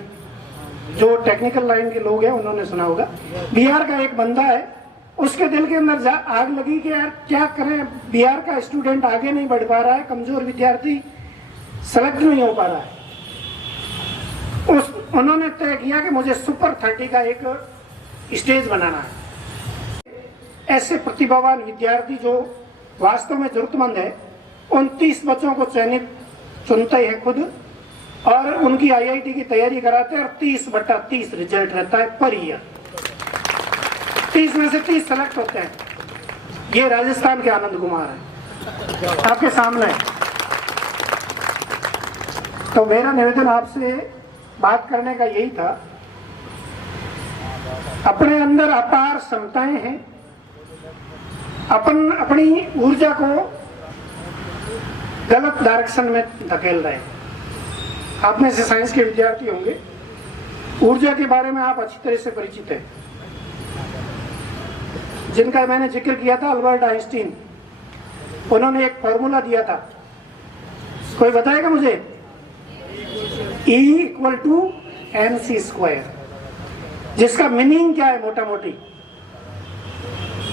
जो टेक्निकल लाइन के लोग हैं उन्होंने सुना होगा। बिहार का एक बंदा है, उसके दिल के अंदर आग लगी कि यार क्या करें, बिहार का स्टूडेंट आगे नहीं बढ़ पा रहा है, कमजोर विद्यार्थी सेलेक्ट नहीं हो पा रहा है। उन्होंने तय किया कि मुझे सुपर 30 का एक स्टेज बनाना है। ऐसे प्रतिभावान विद्यार्थी जो वास्तव में जरूरतमंद है, उन 30 बच्चों को चुनते हैं खुद, और उनकी IIT की तैयारी कराते हैं, और 30/30 रिजल्ट रहता है पर ईयर। 30 में से 30 सेलेक्ट होते हैं। ये राजस्थान के आनंद कुमार है, आपके सामने है। तो मेरा निवेदन आपसे बात करने का यही था, अपने अंदर अपार क्षमताएं हैं, अपन अपनी ऊर्जा को गलत डायरेक्शन में धकेल रहे हैं। आप में से साइंस के विद्यार्थी होंगे, ऊर्जा के बारे में आप अच्छी तरह से परिचित हैं, जिनका मैंने जिक्र किया था, अल्बर्ट आइंस्टीन। उन्होंने एक फॉर्मूला दिया था, कोई बताएगा मुझे? E = mc², जिसका मीनिंग क्या है मोटा मोटी?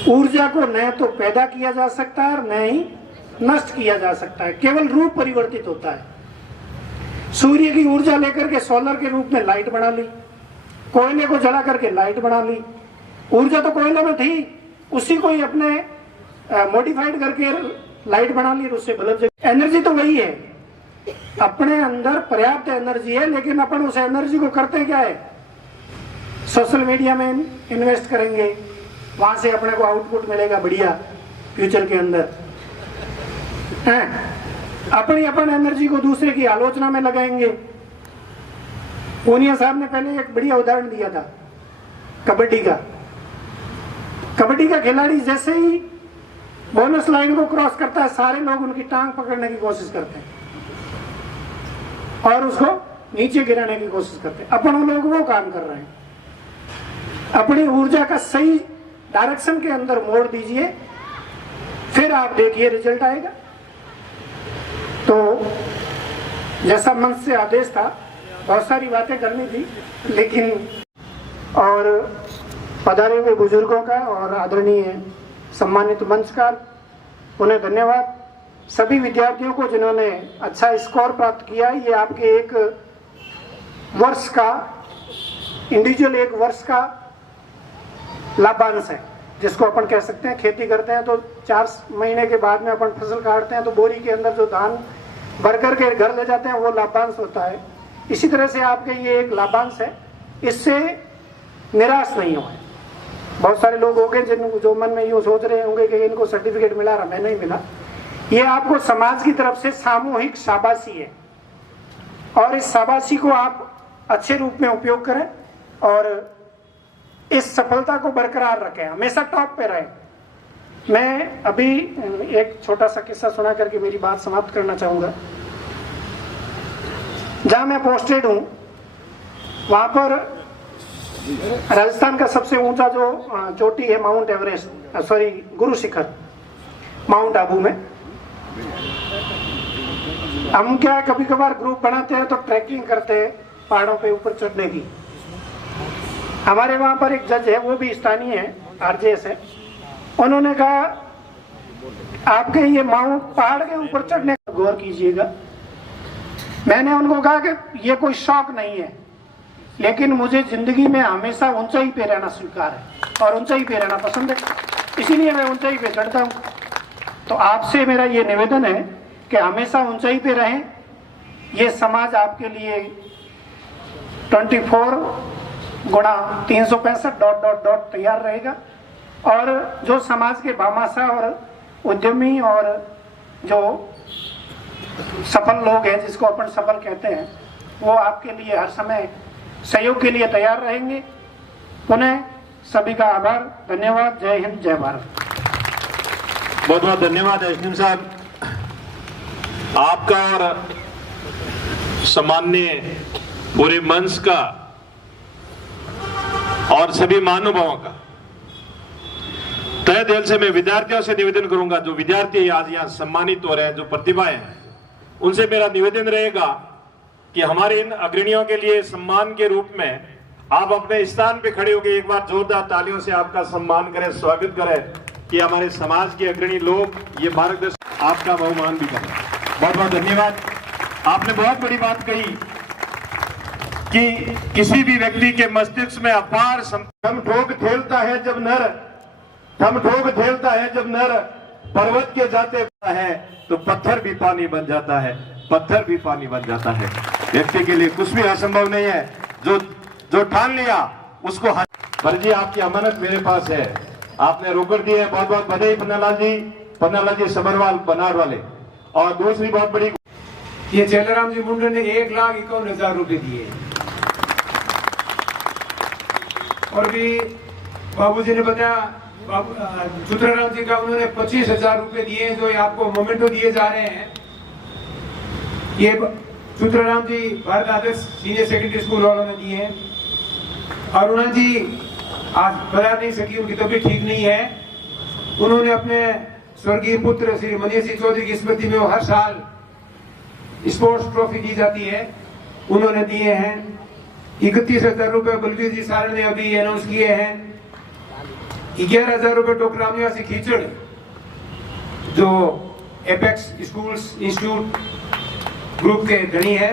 ऊर्जा को न तो पैदा किया जा सकता है और न ही नष्ट किया जा सकता है, केवल रूप परिवर्तित होता है। सूर्य की ऊर्जा लेकर के सोलर के रूप में लाइट बना ली, कोयले को जला करके लाइट बना ली। ऊर्जा तो कोयले में थी, उसी को ही अपने मॉडिफाइड करके लाइट बना ली, उससे बल्ब जल। एनर्जी तो वही है, अपने अंदर पर्याप्त एनर्जी है, लेकिन अपन उस एनर्जी को करते क्या है? सोशल मीडिया में इन्वेस्ट करेंगे, वहां से अपने को आउटपुट मिलेगा बढ़िया फ्यूचर के अंदर। अपनी अपन एनर्जी को दूसरे की आलोचना में लगाएंगे। पूनिया साहब ने पहले एक बढ़िया उदाहरण दिया था कबड्डी का। कबड्डी का खिलाड़ी जैसे ही बोनस लाइन को क्रॉस करता है, सारे लोग उनकी टांग पकड़ने की कोशिश करते हैं और उसको नीचे गिराने की कोशिश करते हैं। अपन लोग वो काम कर रहे हैं। अपनी ऊर्जा का सही डायरेक्शन के अंदर मोड़ दीजिए, फिर आप देखिए रिजल्ट आएगा। तो जैसा मंच से आदेश था, बहुत सारी बातें करनी थी, लेकिन और पधारे हुए बुजुर्गों का और आदरणीय सम्मानित मंच का उन्हें धन्यवाद। सभी विद्यार्थियों को जिन्होंने अच्छा स्कोर प्राप्त किया, ये आपके एक वर्ष का, इंडिविजुअल एक वर्ष का लाभांश है, जिसको अपन कह सकते हैं। खेती करते हैं तो 4 महीने के बाद में अपन फसल काटते हैं तो बोरी के अंदर जो धान भर करके घर ले जाते हैं वो लाभांश होता है। इसी तरह से आपके ये एक लाभांश है। इससे निराश नहीं हुए। बहुत सारे लोग होंगे जिन जो मन में यूँ सोच रहे होंगे कि इनको सर्टिफिकेट मिला रहा, मैं नहीं मिला। ये आपको समाज की तरफ से सामूहिक शाबाशी है और इस शाबाशी को आप अच्छे रूप में उपयोग करें और इस सफलता को बरकरार रखें, हमेशा टॉप पे रहें। मैं अभी एक छोटा सा किस्सा सुना करके मेरी बात समाप्त करना चाहूंगा। जहां मैं पोस्टेड हूं वहां पर राजस्थान का सबसे ऊंचा जो चोटी है mount Everest, sorry Guru Shikhar, mount Abu में। हम क्या कभी कभार ग्रुप बनाते हैं तो ट्रैकिंग करते हैं पहाड़ों पे ऊपर चढ़ने की। हमारे वहां पर एक जज है, वो भी स्थानीय है, आरजेएस है। उन्होंने कहा आपके ये माउंट पहाड़ के ऊपर चढ़ने का गौर कीजिएगा। मैंने उनको कहा कि ये कोई शौक नहीं है, लेकिन मुझे जिंदगी में हमेशा ऊंचाई पे रहना स्वीकार है और ऊंचाई पे रहना पसंद है, इसीलिए मैं ऊंचाई पे चढ़ता हूँ। तो आपसे मेरा ये निवेदन है कि हमेशा ऊंचाई पे रहें। ये समाज आपके लिए 24x365 तैयार रहेगा और जो समाज के भामाशाह और उद्यमी और जो सफल लोग हैं, जिसको अपन सफल कहते हैं, वो आपके लिए हर समय सहयोग के लिए तैयार रहेंगे। पुनः सभी का आभार, धन्यवाद। जय हिंद, जय भारत। बहुत बहुत धन्यवाद एसडीएम साहब आपका और सम्माननीय पूरे मंच का और सभी महानुभावों का। तहे दिल से मैं विद्यार्थियों से निवेदन करूंगा, जो विद्यार्थी आज यहाँ सम्मानित हो रहे हैं, जो प्रतिभाएं हैं, उनसे मेरा निवेदन रहेगा कि हमारे इन अग्रणियों के लिए सम्मान के रूप में आप अपने स्थान पे खड़े होकर एक बार जोरदार तालियों से आपका सम्मान करें, स्वागत करें कि हमारे समाज के अग्रणी लोग ये मार्गदर्शन आपका बहुमान भी करें। बहुत बहुत धन्यवाद। आपने बहुत बड़ी बात कही कि किसी भी व्यक्ति के मस्तिष्क में अपार थम ठोक ठेलता है जब नर, थम ठोक ठेलता है जब नर, पर्वत के जाते है तो पत्थर भी पानी बन जाता है, पत्थर भी पानी बन जाता है। व्यक्ति के लिए कुछ भी असंभव नहीं है, जो ठान लिया उसको। पर जी आपकी अमानत मेरे पास है, आपने रोकड़ दी है, बहुत बहुत बधाई पन्नालाल जी सबरवाल बनार वाले। और दूसरी बहुत बड़ी, ये चेलाराम जी मुंडे ने 1,51,000 रुपए दिए और भी बाबूजी ने बताया चुत्राराम जी का उन्होंने 25,000 रुपए दिए, जो आपको मोमेंटो दिए जा रहे हैं। ये चुत्राराम जी भारत आदर्श सीनियर सेकेंडरी स्कूल वालों ने दिए हैं। अरुणा जी आज बता नहीं सकी, उनकी तबीयत ठीक नहीं है। उन्होंने अपने स्वर्गीय पुत्र श्री मनीष सिंह चौधरी की स्मृति में हर साल स्पोर्ट्स ट्रॉफी दी जाती है, उन्होंने दिए हैं 31,000 रुपए। बलवीर जी सारे ने अभी अनाउंस किए हैं 11,000 रुपए। डॉक्टर रामनिवासी खींचड़ जो एपेक्स स्कूल्स इंस्टीट्यूट ग्रुप के धनी है,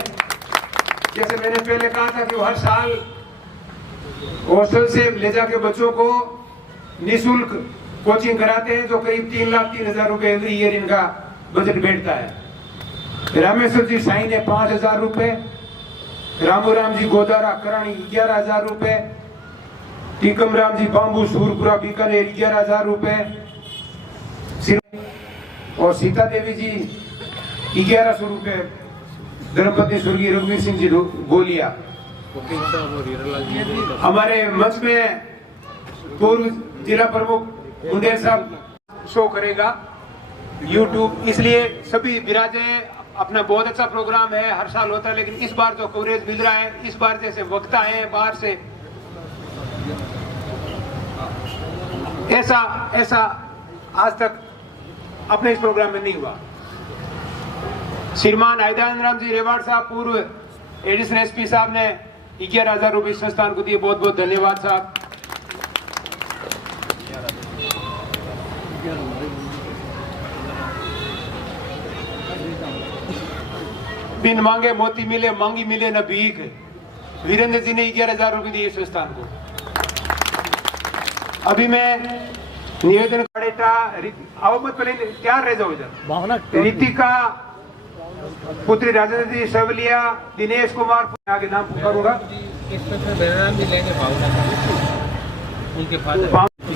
जैसे मैंने पहले कहा था कि वो हर साल हॉस्टल से ले जाके बच्चों को निःशुल्क कोचिंग कराते हैं, जो करीब 3,03,000 रुपए एवरी ईयर इनका बजट बैठता है। रामेश्वर जी साई ने 5,000 रुपए, रामू जी गोदारा करानी 11,000 रुपए, टीकम राम जी बाम्बू सूरपुरा बीकानेर 11,000 रुपए, और सीता देवी जी 1100 रुपए, धर्मपत्नी स्वर्गीय रघुवीर सिंह जी गोलिया। हमारे मंच में पूर्व जिला प्रमुख मुंडेर साहब शो करेगा YouTube, इसलिए सभी विराजे। अपना बहुत अच्छा प्रोग्राम है, हर साल होता है, लेकिन इस बार जो कवरेज मिल रहा है, इस बार जैसे वक्ता है बाहर से, ऐसा आज तक अपने इस प्रोग्राम में नहीं हुआ। श्रीमान आयदान राम जी रेवाड़ साहब पूर्व एडिशनल एसपी साहब ने 11,000 रुपए संस्थान को दिए, बहुत बहुत धन्यवाद साहब। बिन मांगे मोती मिले, मांगी मिले न भीख। वीरेंद्र जी ने 11,000 रुपए दिए संस्थान को। अभी मैं निवेदन आओ मत, पहले तैयार रह जाओ इधर। रितिका पुत्री राजेंद्र जी सवलिया, दिनेश कुमार, आगे नाम पुकारूंगा।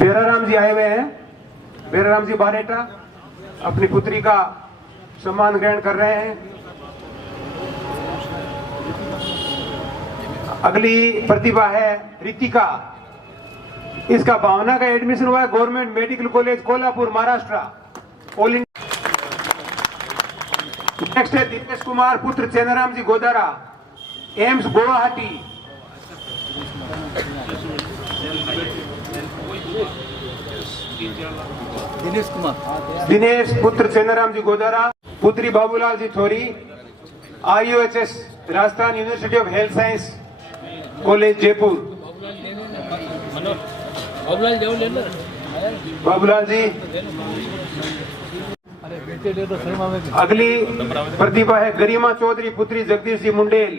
बेराराम जी आए हुए हैं। बेराराम जी बारेटा अपनी पुत्री का सम्मान ग्रहण कर रहे हैं। अगली प्रतिभा है रितिका। इसका भावना का एडमिशन हुआ है government medical college Kolhapur Maharashtra all India. Next है दिनेश कुमार पुत्र चेनाराम जी गोदारा एम्स गुवाहाटी। दिनेश पुत्र चेनाराम जी गोदारा पुत्री Babulal ji Thori IUHS Rajasthan university of health science college Jaipur. Babulal ji. अगली प्रतिभा है गरिमा चौधरी पुत्री जगदीश जी मुंडेल।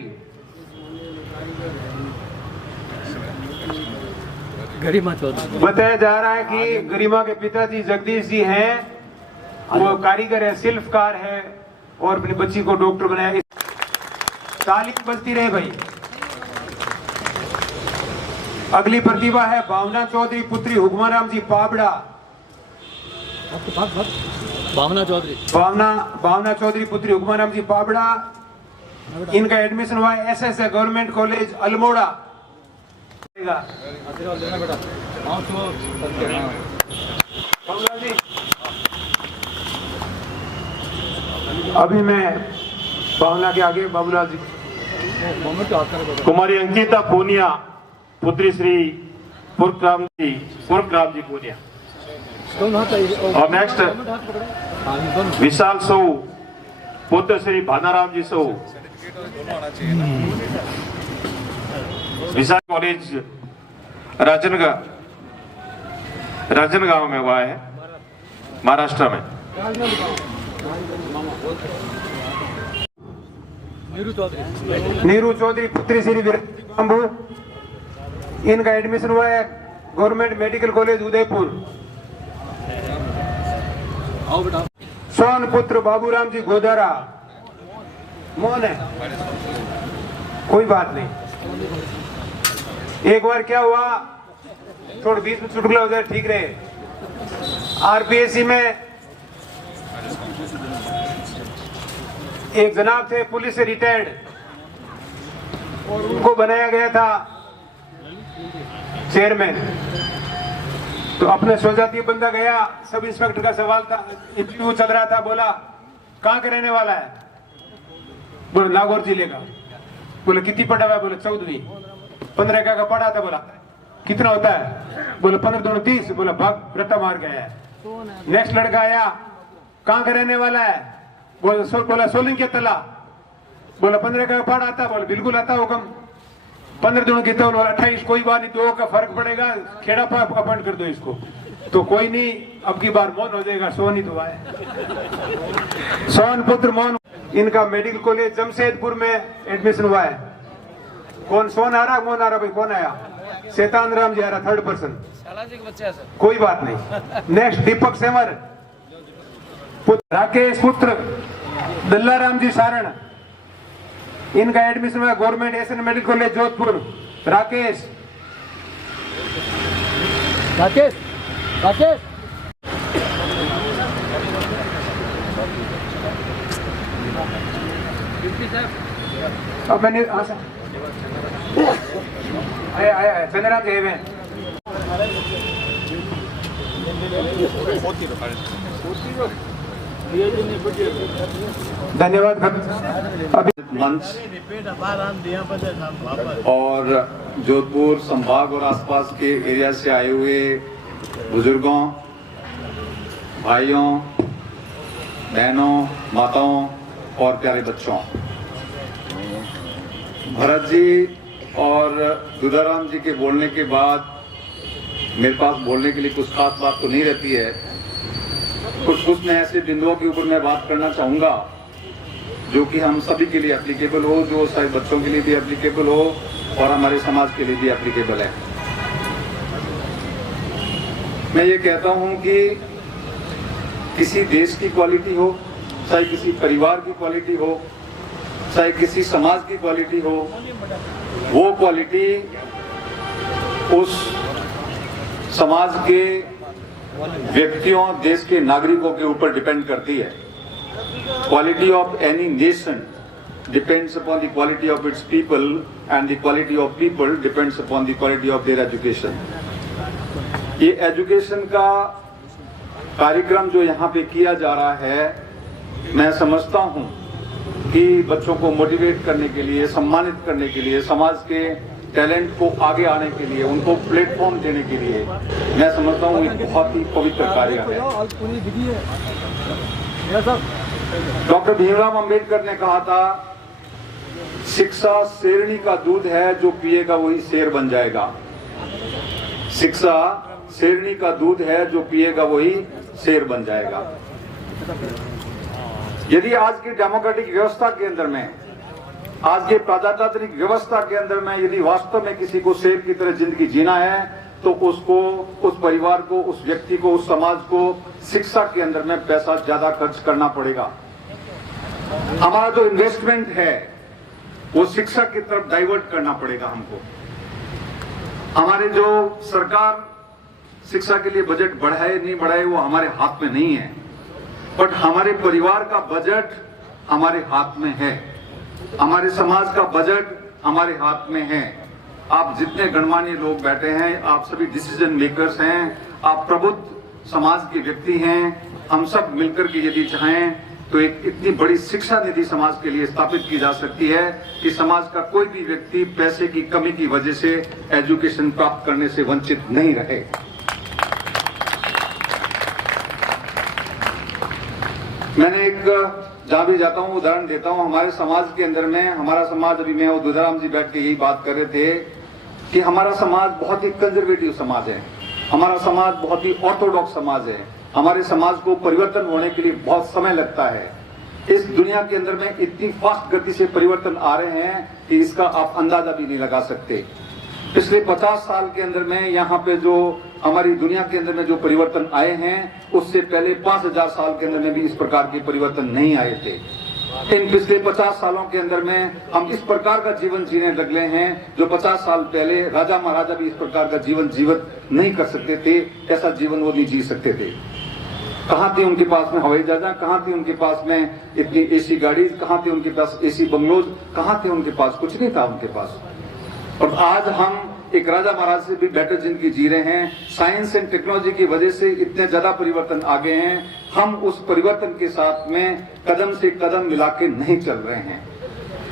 गरिमा चौधरी बताया जा रहा है कि गरिमा के पिताजी जगदीश जी हैं, वो कारीगर है, शिल्पकार है और अपनी बच्ची को डॉक्टर बनाया। तालीम बजती रहे भाई। अगली प्रतिभा है भावना चौधरी पुत्री हुक्माराम जी पाबड़ा। भावना चौधरी भावना चौधरी पुत्री हुक्माराम जी पाबड़ा। इनका एडमिशन हुआ है SS गवर्नमेंट कॉलेज अल्मोड़ा। अभी मैं भावना के आगे बाबूलाल जी। कुमारी अंकिता पूनिया पुत्री श्री पुरखराम जी पूनिया। और नेक्स्ट विशाल सोऊ पुत्र श्री भानाराम जी सोऊ। विशाल कॉलेज राजनगांव में हुआ है महाराष्ट्र में। नीरू चौधरी पुत्री श्री बाबू। इनका एडमिशन हुआ है गवर्नमेंट मेडिकल कॉलेज उदयपुर। सोन पुत्र बाबूराम जी गोदारा। मौन है, कोई बात नहीं। एक बार क्या हुआ, थोड़ा बीच में चुटकुला हो जाए ठीक रहे। RPSC में एक जनाब थे पुलिस से रिटायर्ड और उनको बनाया गया था चेयरमैन। तो अपने स्वजातीय बंदा गया, सब इंस्पेक्टर का सवाल था, इंटरव्यू चल रहा था। बोला कहाँ के रहने वाला है? बोले नागौर जिले का। बोले कितनी पढ़ा हुआ है? बोले 14वीं। 15 का पढ़ा था। बोला कितना होता है? बोले 15 दूनी 30। बोला भाग रट्टा मार गया है। नेक्स्ट लड़का आया, कहाँ का रहने वाला है? बोला सोलिंग के तला। बोला 15 का पढ़ा आता? बोले बिल्कुल आता हुक्म। 15 दूनी कितना? बोला 28। कोई बात नहीं, 2 का फर्क पड़ेगा, खेड़ा पर अपॉइंट कर दो इसको। तो कोई नहीं, अब की बार मौन हो जाएगा। सोन ही तो आए। सोन पुत्र मौन। इनका मेडिकल कॉलेज जमशेदपुर में एडमिशन हुआ है। कौन सोन आ रहा, मौन आ रहा? भाई कौन आया? शैतान राम जी आ रहा, 3rd पर्सन। कोई बात नहीं। नेक्स्ट दीपक सेवर राकेश पुत्र दल्लाराम जी सारण। इनका एडमिशन हुआ government SN medical college Jodhpur. Rakesh अब मैंने आया चंद्रनाथ गए हुए। धन्यवाद। अभी मंच और जोधपुर संभाग और आसपास के एरिया से आए हुए बुजुर्गों, भाइयों, बहनों, माताओं और प्यारे बच्चों, भरत जी और दुधाराम जी के बोलने के बाद मेरे पास बोलने के लिए कुछ खास बात तो नहीं रहती है। कुछ मैं ऐसे बिंदुओं के ऊपर मैं बात करना चाहूँगा जो कि हम सभी के लिए एप्लीकेबल हो, जो शायद बच्चों के लिए भी एप्लीकेबल हो और हमारे समाज के लिए भी एप्लीकेबल है। मैं ये कहता हूँ कि किसी देश की क्वालिटी हो, चाहे किसी परिवार की क्वालिटी हो, चाहे किसी समाज की क्वालिटी हो, वो क्वालिटी उस समाज के व्यक्तियों, देश के नागरिकों के ऊपर डिपेंड करती है। Quality of any nation depends upon the quality of its people, and the quality of people depends upon the quality of their education. ये एजुकेशन का कार्यक्रम जो यहाँ पे किया जा रहा है, मैं समझता हूँ कि बच्चों को मोटिवेट करने के लिए, सम्मानित करने के लिए, समाज के टैलेंट को आगे आने के लिए, उनको प्लेटफॉर्म देने के लिए, मैं समझता हूँ एक बहुत ही पवित्र कार्य है। डॉक्टर भीमराव अंबेडकर ने कहा था, शिक्षा शेरनी का दूध है, जो पिएगा वही शेर बन जाएगा। शिक्षा शेरनी का दूध है, जो पिएगा वही शेर बन जाएगा। यदि आज की डेमोक्रेटिक व्यवस्था के अंदर में, आज के प्रजातांत्रिक व्यवस्था के अंदर में यदि वास्तव में किसी को शेर की तरह जिंदगी जीना है, तो उसको, उस परिवार को, उस व्यक्ति को, उस समाज को शिक्षा के अंदर में पैसा ज्यादा खर्च करना पड़ेगा। हमारा जो इन्वेस्टमेंट है वो शिक्षा की तरफ डाइवर्ट करना पड़ेगा हमको। हमारे जो सरकार शिक्षा के लिए बजट बढ़ाए नहीं बढ़ाए वो हमारे हाथ में नहीं है, बट हमारे परिवार का बजट हमारे हाथ में है, हमारे समाज का बजट हमारे हाथ में है। आप जितने गणमान्य लोग बैठे हैं, आप सभी डिसीजन मेकर्स हैं, आप प्रबुद्ध समाज के व्यक्ति हैं। हम सब मिलकर के यदि चाहें तो एक इतनी बड़ी शिक्षा निधि समाज के लिए स्थापित की जा सकती है कि समाज का कोई भी व्यक्ति पैसे की कमी की वजह से एजुकेशन प्राप्त करने से वंचित नहीं रहे। मैंने एक जहां भी जाता हूं उदाहरण देता हूं, हमारे समाज के अंदर में, हमारा समाज, अभी मैं और दुधाराम जी बैठ के यही बात कर रहे थे कि हमारा समाज बहुत ही कंजर्वेटिव समाज है, हमारा समाज बहुत ही ऑर्थोडॉक्स समाज है। हमारे समाज को परिवर्तन होने के लिए बहुत समय लगता है। इस दुनिया के अंदर में इतनी फास्ट गति से परिवर्तन आ रहे हैं कि इसका आप अंदाजा भी नहीं लगा सकते। पिछले 50 साल के अंदर में यहाँ पे जो हमारी दुनिया के अंदर में जो परिवर्तन आए हैं, उससे पहले 5000 साल के अंदर में भी इस प्रकार के परिवर्तन नहीं आए थे। इन पिछले 50 सालों के अंदर में हम इस प्रकार का जीवन जीने लगे हैं जो 50 साल पहले राजा महाराजा भी इस प्रकार का जीवन जीवित नहीं कर सकते थे। ऐसा जीवन वो नहीं जी सकते थे। कहाँ थी उनके पास में हवाई जहाज, कहाँ थी उनके पास में इतनी एसी गाड़ी, कहाँ थे उनके पास एसी बंगलोज, कहाँ थे उनके पास, कुछ नहीं था उनके पास। और आज हम एक राजा महाराज से भी बेटर जिंदगी जी रहे हैं। साइंस एंड टेक्नोलॉजी की वजह से इतने ज्यादा परिवर्तन आ गए हैं, हम उस परिवर्तन के साथ में कदम से कदम मिला के नहीं चल रहे हैं।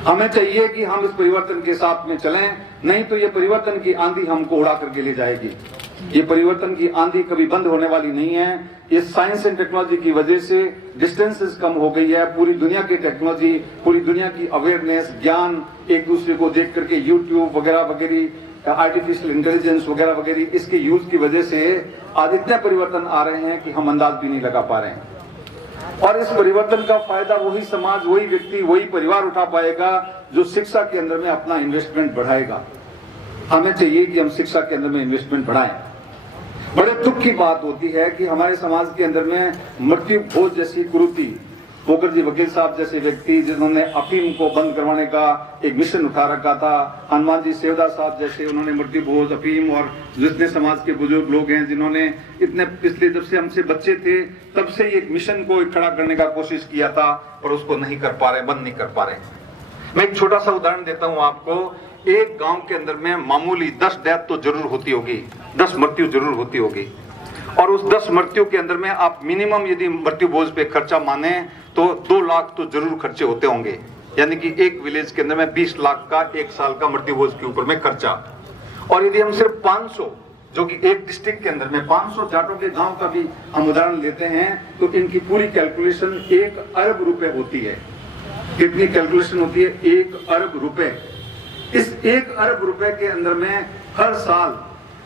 हमें चाहिए कि हम इस परिवर्तन के साथ में चलें, नहीं तो ये परिवर्तन की आंधी हमको उड़ा करके ले जाएगी। ये परिवर्तन की आंधी कभी बंद होने वाली नहीं है। ये साइंस एंड टेक्नोलॉजी की वजह से डिस्टेंसेस कम हो गई है। पूरी दुनिया की टेक्नोलॉजी, पूरी दुनिया की अवेयरनेस, ज्ञान, एक दूसरे को देख करके यूट्यूब वगैरह वगैरह, आर्टिफिशियल इंटेलिजेंस वगैरह वगैरह, इसके यूज की वजह से आज इतने परिवर्तन आ रहे हैं कि हम अंदाज भी नहीं लगा पा रहे हैं। और इस परिवर्तन का फायदा वही समाज, वही व्यक्ति, वही परिवार उठा पाएगा जो शिक्षा के अंदर में अपना इन्वेस्टमेंट बढ़ाएगा। हमें चाहिए कि हम शिक्षा के अंदर में इन्वेस्टमेंट बढ़ाएं। बड़े दुख की बात होती है कि हमारे समाज के अंदर में मृत्यु भोज जैसी कुरीति, पोकर जी वकील साहब जैसे व्यक्ति जिन्होंने अफीम को बंद करवाने का एक मिशन उठा रखा था, हनुमान जी सेवदार साहब जैसे, उन्होंने मृत्यु भोज, अफीम, और जितने समाज के बुजुर्ग लोग हैं जिन्होंने इतने पिछले जब से हमसे बच्चे थे तब से एक मिशन को खड़ा करने का कोशिश किया था, और उसको नहीं कर पा रहे, बंद नहीं कर पा रहे। मैं एक छोटा सा उदाहरण देता हूं आपको। एक गांव के अंदर में मामूली 10 डेथ तो जरूर होती होगी, 10 मृत्यु जरूर होती होगी, और उस 10 मृत्यु के अंदर में आप मिनिमम यदि मृत्यु भोज पे खर्चा माने तो 2 लाख तो जरूर खर्चे होते होंगे। यानी कि एक विलेज के अंदर में 20 लाख का एक साल का मृत्यु भोज के ऊपर में खर्चा। और यदि हम सिर्फ 500, जो कि एक डिस्ट्रिक्ट के अंदर में 500 जाटों के गांव का भी हम उदाहरण लेते हैं, तो इनकी पूरी कैलकुलेशन 1 अरब रुपए होती है। कितनी कैलकुलेशन होती है? 1 अरब रुपए। इस 1 अरब रुपए के अंदर में हर साल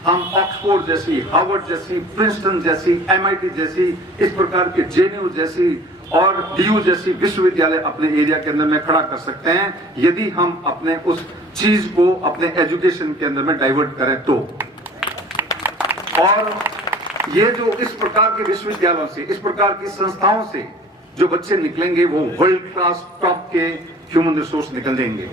हम ऑक्सफोर्ड जैसी, हार्वर्ड जैसी, प्रिंसटन जैसी, MIT जैसी, इस प्रकार के JNU जैसी और DU जैसी विश्वविद्यालय अपने एरिया के अंदर में खड़ा कर सकते हैं, यदि हम अपने उस चीज को अपने एजुकेशन के अंदर में डाइवर्ट करें तो। और ये जो इस प्रकार के विश्वविद्यालयों से, इस प्रकार की संस्थाओं से जो बच्चे निकलेंगे वो वर्ल्ड क्लास टॉप के ह्यूमन रिसोर्स निकल देंगे।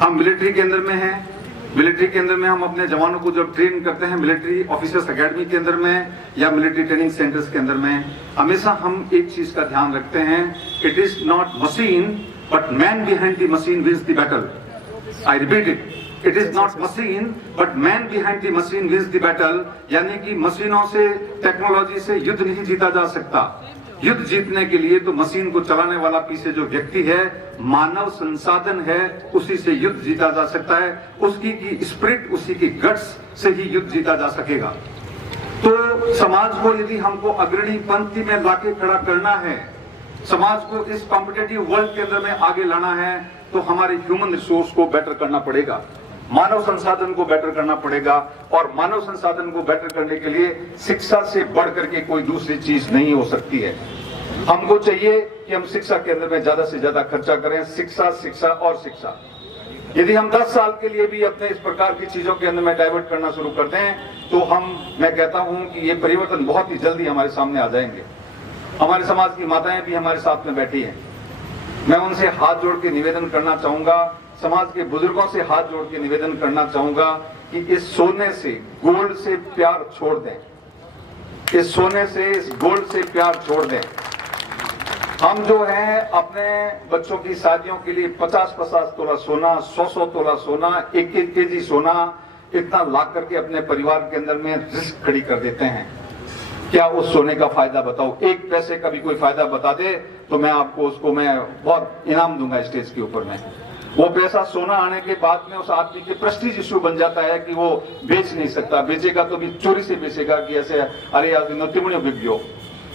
हम मिलिट्री के अंदर में हैं, मिलिट्री के अंदर में हम अपने जवानों को जब ट्रेन करते हैं मिलिट्री ऑफिसर्स एकेडमी के अंदर में या मिलिट्री ट्रेनिंग सेंटर्स के अंदर में, हमेशा हम एक चीज का ध्यान रखते हैं, it is not machine but man behind the machine wins the battle. I repeat it, it is not machine but man behind the machine wins the battle. यानी कि मशीनों से, टेक्नोलॉजी से युद्ध नहीं जीता जा सकता। युद्ध जीतने के लिए तो मशीन को चलाने वाला पीछे जो व्यक्ति है, मानव संसाधन है, उसी से युद्ध जीता जा सकता है। उसकी की स्पिरिट, उसी की गट्स से ही युद्ध जीता जा सकेगा। तो समाज को यदि हमको अग्रणी पंक्ति में लाके खड़ा करना है, समाज को इस कॉम्पिटेटिव वर्ल्ड के अंदर में आगे लाना है, तो हमारे ह्यूमन रिसोर्स को बेटर करना पड़ेगा, मानव संसाधन को बेटर करना पड़ेगा। और मानव संसाधन को बेटर करने के लिए शिक्षा से बढ़ करके कोई दूसरी चीज नहीं हो सकती है। हमको चाहिए कि हम शिक्षा के अंदर में ज्यादा से ज्यादा खर्चा करें, शिक्षा, शिक्षा और शिक्षा। यदि हम 10 साल के लिए भी अपने इस प्रकार की चीजों के अंदर में डाइवर्ट करना शुरू करते हैं, तो मैं कहता हूं कि ये परिवर्तन बहुत ही जल्दी हमारे सामने आ जाएंगे। हमारे समाज की माताएं भी हमारे साथ में बैठी हैं, मैं उनसे हाथ जोड़ के निवेदन करना चाहूंगा, समाज के बुजुर्गों से हाथ जोड़ के निवेदन करना चाहूंगा कि इस सोने से, गोल्ड से प्यार छोड़ दें, इस सोने से, इस गोल्ड से प्यार छोड़ दें। हम जो है अपने बच्चों की शादियों के लिए 50-50 तोला सोना, 100-100 तोला सोना, 1-1 केजी सोना, इतना ला करके अपने परिवार के अंदर में रिस्क खड़ी कर देते हैं। क्या उस सोने का फायदा बताओ? 1 पैसे का भी कोई फायदा बता दे तो मैं आपको उसको मैं बहुत इनाम दूंगा स्टेज के ऊपर में। वो पैसा सोना आने के बाद में उस आदमी के प्रेस्टीज इश्यू बन जाता है कि वो बेच नहीं सकता, बेचेगा तो भी चोरी से बेचेगा कि ऐसे अरे यार नतिमुनियों बिक गयो,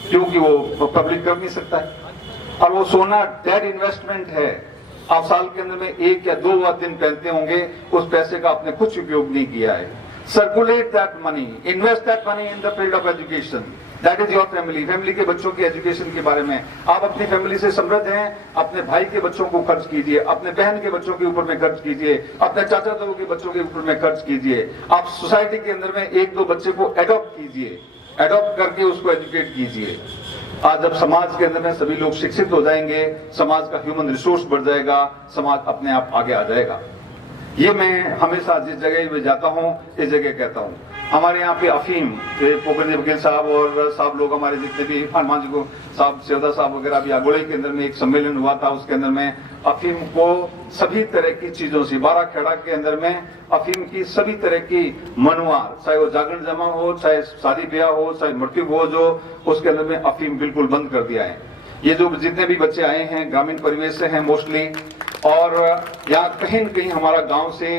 क्योंकि वो पब्लिक कर नहीं सकता है। और वो सोना डेड इन्वेस्टमेंट है, आप साल के अंदर में 1 या 2 दिन पहनते होंगे, उस पैसे का आपने कुछ उपयोग नहीं किया है। Circulate that money, invest that money in the field of education, that is your family. Family के बच्चों के एजुकेशन के बारे में आप अपनी फैमिली से समृद्ध हैं, अपने भाई के बच्चों को खर्च कीजिए, अपने बहन के बच्चों के ऊपर में खर्च कीजिए, अपने चाचा ताऊ के बच्चों के ऊपर में खर्च कीजिए। आप सोसाइटी के अंदर में 1-2 बच्चे को एडॉप्ट कीजिए, एडॉप्ट करके उसको एजुकेट कीजिए। आज जब समाज के अंदर में सभी लोग शिक्षित हो जाएंगे, समाज का ह्यूमन रिसोर्स बढ़ जाएगा, समाज अपने आप आगे आ जाएगा। ये मैं हमेशा जिस जगह पे जाता हूँ इस जगह कहता हूँ। हमारे यहाँ पे अफीम, पोखरदेव वकील साहब और साहब लोग हमारे जितने भी हनुमान जी को साहब, सेवदा साहब वगैरह भी आगोड़े के अंदर में एक सम्मेलन हुआ था, उसके अंदर में अफीम को सभी तरह की चीजों से, 12 खेड़ा के अंदर में अफीम की सभी तरह की मनुआर, चाहे वो जागरण जमा हो, चाहे शादी ब्याह हो, चाहे मृत्यु हो, जो उसके अंदर में अफीम बिल्कुल बंद कर दिया है। ये जो जितने भी बच्चे आए हैं ग्रामीण परिवेश से हैं मोस्टली, और यहाँ कहीं न कहीं हमारा गांव से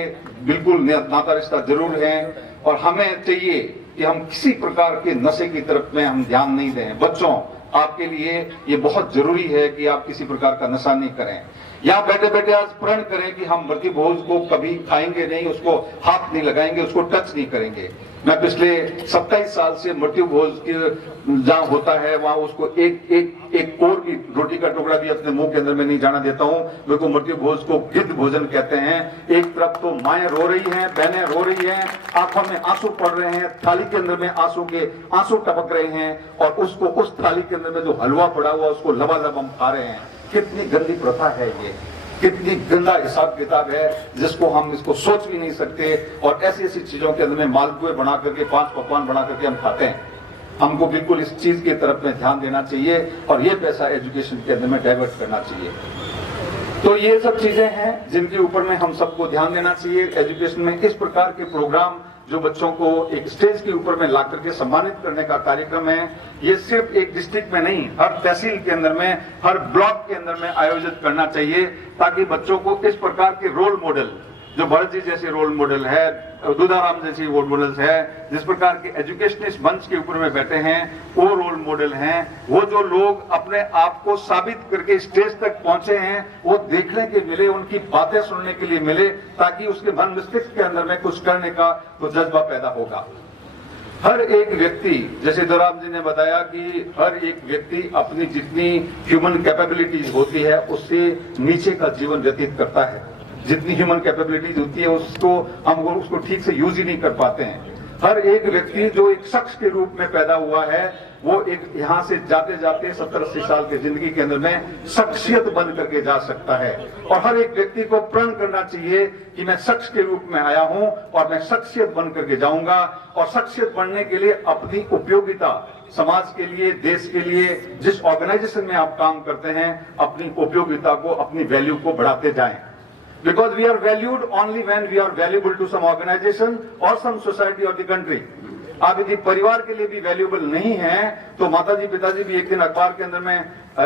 बिल्कुल नाता रिश्ता जरूर है। और हमें चाहिए कि हम किसी प्रकार के नशे की तरफ में हम ध्यान नहीं दें। बच्चों, आपके लिए ये बहुत जरूरी है कि आप किसी प्रकार का नशा नहीं करें। यहाँ बैठे बैठे आज प्रण करें कि हम मृत्यु भोज को कभी खाएंगे नहीं, उसको हाथ नहीं लगाएंगे, उसको टच नहीं करेंगे। मैं पिछले 27 साल से मृत्यु भोज की जहाँ होता है वहां उसको एक कोर की रोटी का टुकड़ा भी अपने मुंह के अंदर में नहीं जाना देता हूँ। मेरे को मृत्यु भोज को गिद्ध भोजन कहते हैं। एक तरफ तो माएं रो रही हैं, बहनें रो रही हैं, आंखों में आंसू पड़ रहे हैं, थाली के अंदर में आंसू टपक रहे हैं, और उसको उस थाली के अंदर में जो हलवा पड़ा हुआ उसको लबालब हम खा रहे हैं। कितनी गंदी प्रथा है ये, कितनी गंदा हिसाब किताब है, जिसको हम इसको सोच भी नहीं सकते। और ऐसी ऐसी चीजों के अंदर में मालपुए बना करके, 5 पकवान बना करके हम खाते हैं। हमको बिल्कुल इस चीज की तरफ में ध्यान देना चाहिए और ये पैसा एजुकेशन के अंदर में डाइवर्ट करना चाहिए। तो ये सब चीजें हैं जिनके ऊपर में हम सबको ध्यान देना चाहिए। एजुकेशन में इस प्रकार के प्रोग्राम जो बच्चों को एक स्टेज के ऊपर में ला करके सम्मानित करने का कार्यक्रम है, ये सिर्फ एक डिस्ट्रिक्ट में नहीं, हर तहसील के अंदर में, हर ब्लॉक के अंदर में आयोजित करना चाहिए, ताकि बच्चों को इस प्रकार के रोल मॉडल, जो भरत जी जैसे रोल मॉडल है, दुधाराम जैसी रोल मॉडल्स है, जिस प्रकार के एजुकेशनिस्ट मंच के ऊपर में बैठे हैं, वो रोल मॉडल हैं। वो जो लोग अपने आप को साबित करके स्टेज तक पहुंचे हैं, वो देखने के मिले, उनकी बातें सुनने के लिए मिले, ताकि उसके मन मस्तिष्क के अंदर में कुछ करने का तो जज्बा पैदा होगा। हर एक व्यक्ति, जैसे दुधाराम जी ने बताया कि हर एक व्यक्ति अपनी जितनी ह्यूमन कैपेबिलिटीज होती है उससे नीचे का जीवन व्यतीत करता है। जितनी ह्यूमन कैपेबिलिटीज होती है उसको हम उसको ठीक से यूज ही नहीं कर पाते हैं। हर एक व्यक्ति जो एक शख्स के रूप में पैदा हुआ है वो एक यहाँ से जाते जाते 70-80 साल की जिंदगी के अंदर में शख्सियत बन करके जा सकता है। और हर एक व्यक्ति को प्रण करना चाहिए कि मैं शख्स के रूप में आया हूं और मैं शख्सियत बन करके जाऊंगा। और शख्सियत बनने के लिए अपनी उपयोगिता समाज के लिए, देश के लिए, जिस ऑर्गेनाइजेशन में आप काम करते हैं, अपनी उपयोगिता को, अपनी वैल्यू को बढ़ाते जाएं। Because we are valued only when we are valuable to some organization or some society or the country. आप यदि परिवार के लिए भी वैल्यूएबल नहीं है तो माताजी पिताजी भी एक दिन अखबार के अंदर में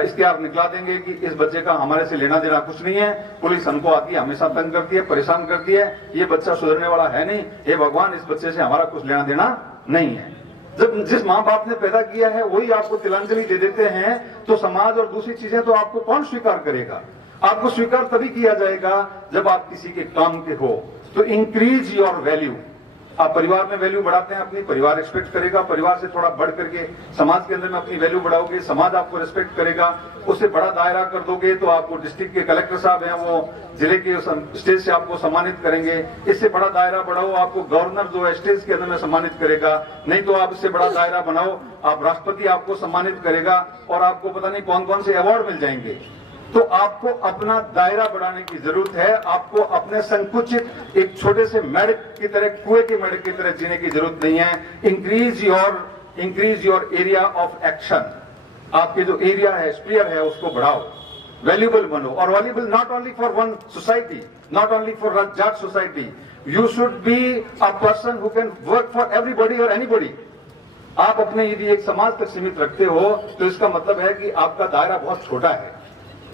इश्तिहार निकला देंगे कि इस बच्चे का हमारे से लेना देना कुछ नहीं है, पुलिस हमको आती है, हमेशा तंग करती है, परेशान करती है, ये बच्चा सुधरने वाला है नहीं, हे भगवान इस बच्चे से हमारा कुछ लेना देना नहीं है। जब जिस माँ बाप ने पैदा किया है वही आपको तिलांजलि दे देते हैं तो समाज और दूसरी चीजें तो आपको कौन स्वीकार करेगा? आपको स्वीकार तभी किया जाएगा जब आप किसी के काम के हो। तो इंक्रीज योर वैल्यू। आप परिवार में वैल्यू बढ़ाते हैं अपनी, परिवार रिस्पेक्ट करेगा, परिवार से थोड़ा बढ़ करके समाज के अंदर में अपनी वैल्यू बढ़ाओगे, समाज आपको रिस्पेक्ट करेगा। उससे बड़ा दायरा कर दोगे तो आपको डिस्ट्रिक्ट के कलेक्टर साहब हैं वो जिले के स्टेज से आपको सम्मानित करेंगे। इससे बड़ा दायरा बढ़ाओ, आपको गवर्नर जो है स्टेज के अंदर में सम्मानित करेगा। नहीं तो आप इससे बड़ा दायरा बनाओ, आप राष्ट्रपति आपको सम्मानित करेगा और आपको पता नहीं कौन कौन से अवार्ड मिल जाएंगे। तो आपको अपना दायरा बढ़ाने की जरूरत है। आपको अपने संकुचित एक छोटे से मेढक की तरह, कुएं के मेढक की तरह जीने की जरूरत नहीं है। Increase your area of action. आपके जो एरिया है, स्पीयर है, उसको बढ़ाओ, वैल्यूबल बनो। और valuable not only for one society, not only for Jat society, you should be a person who can work for everybody और एनीबॉडी। आप अपने यदि एक समाज तक सीमित रखते हो तो इसका मतलब है कि आपका दायरा बहुत छोटा है।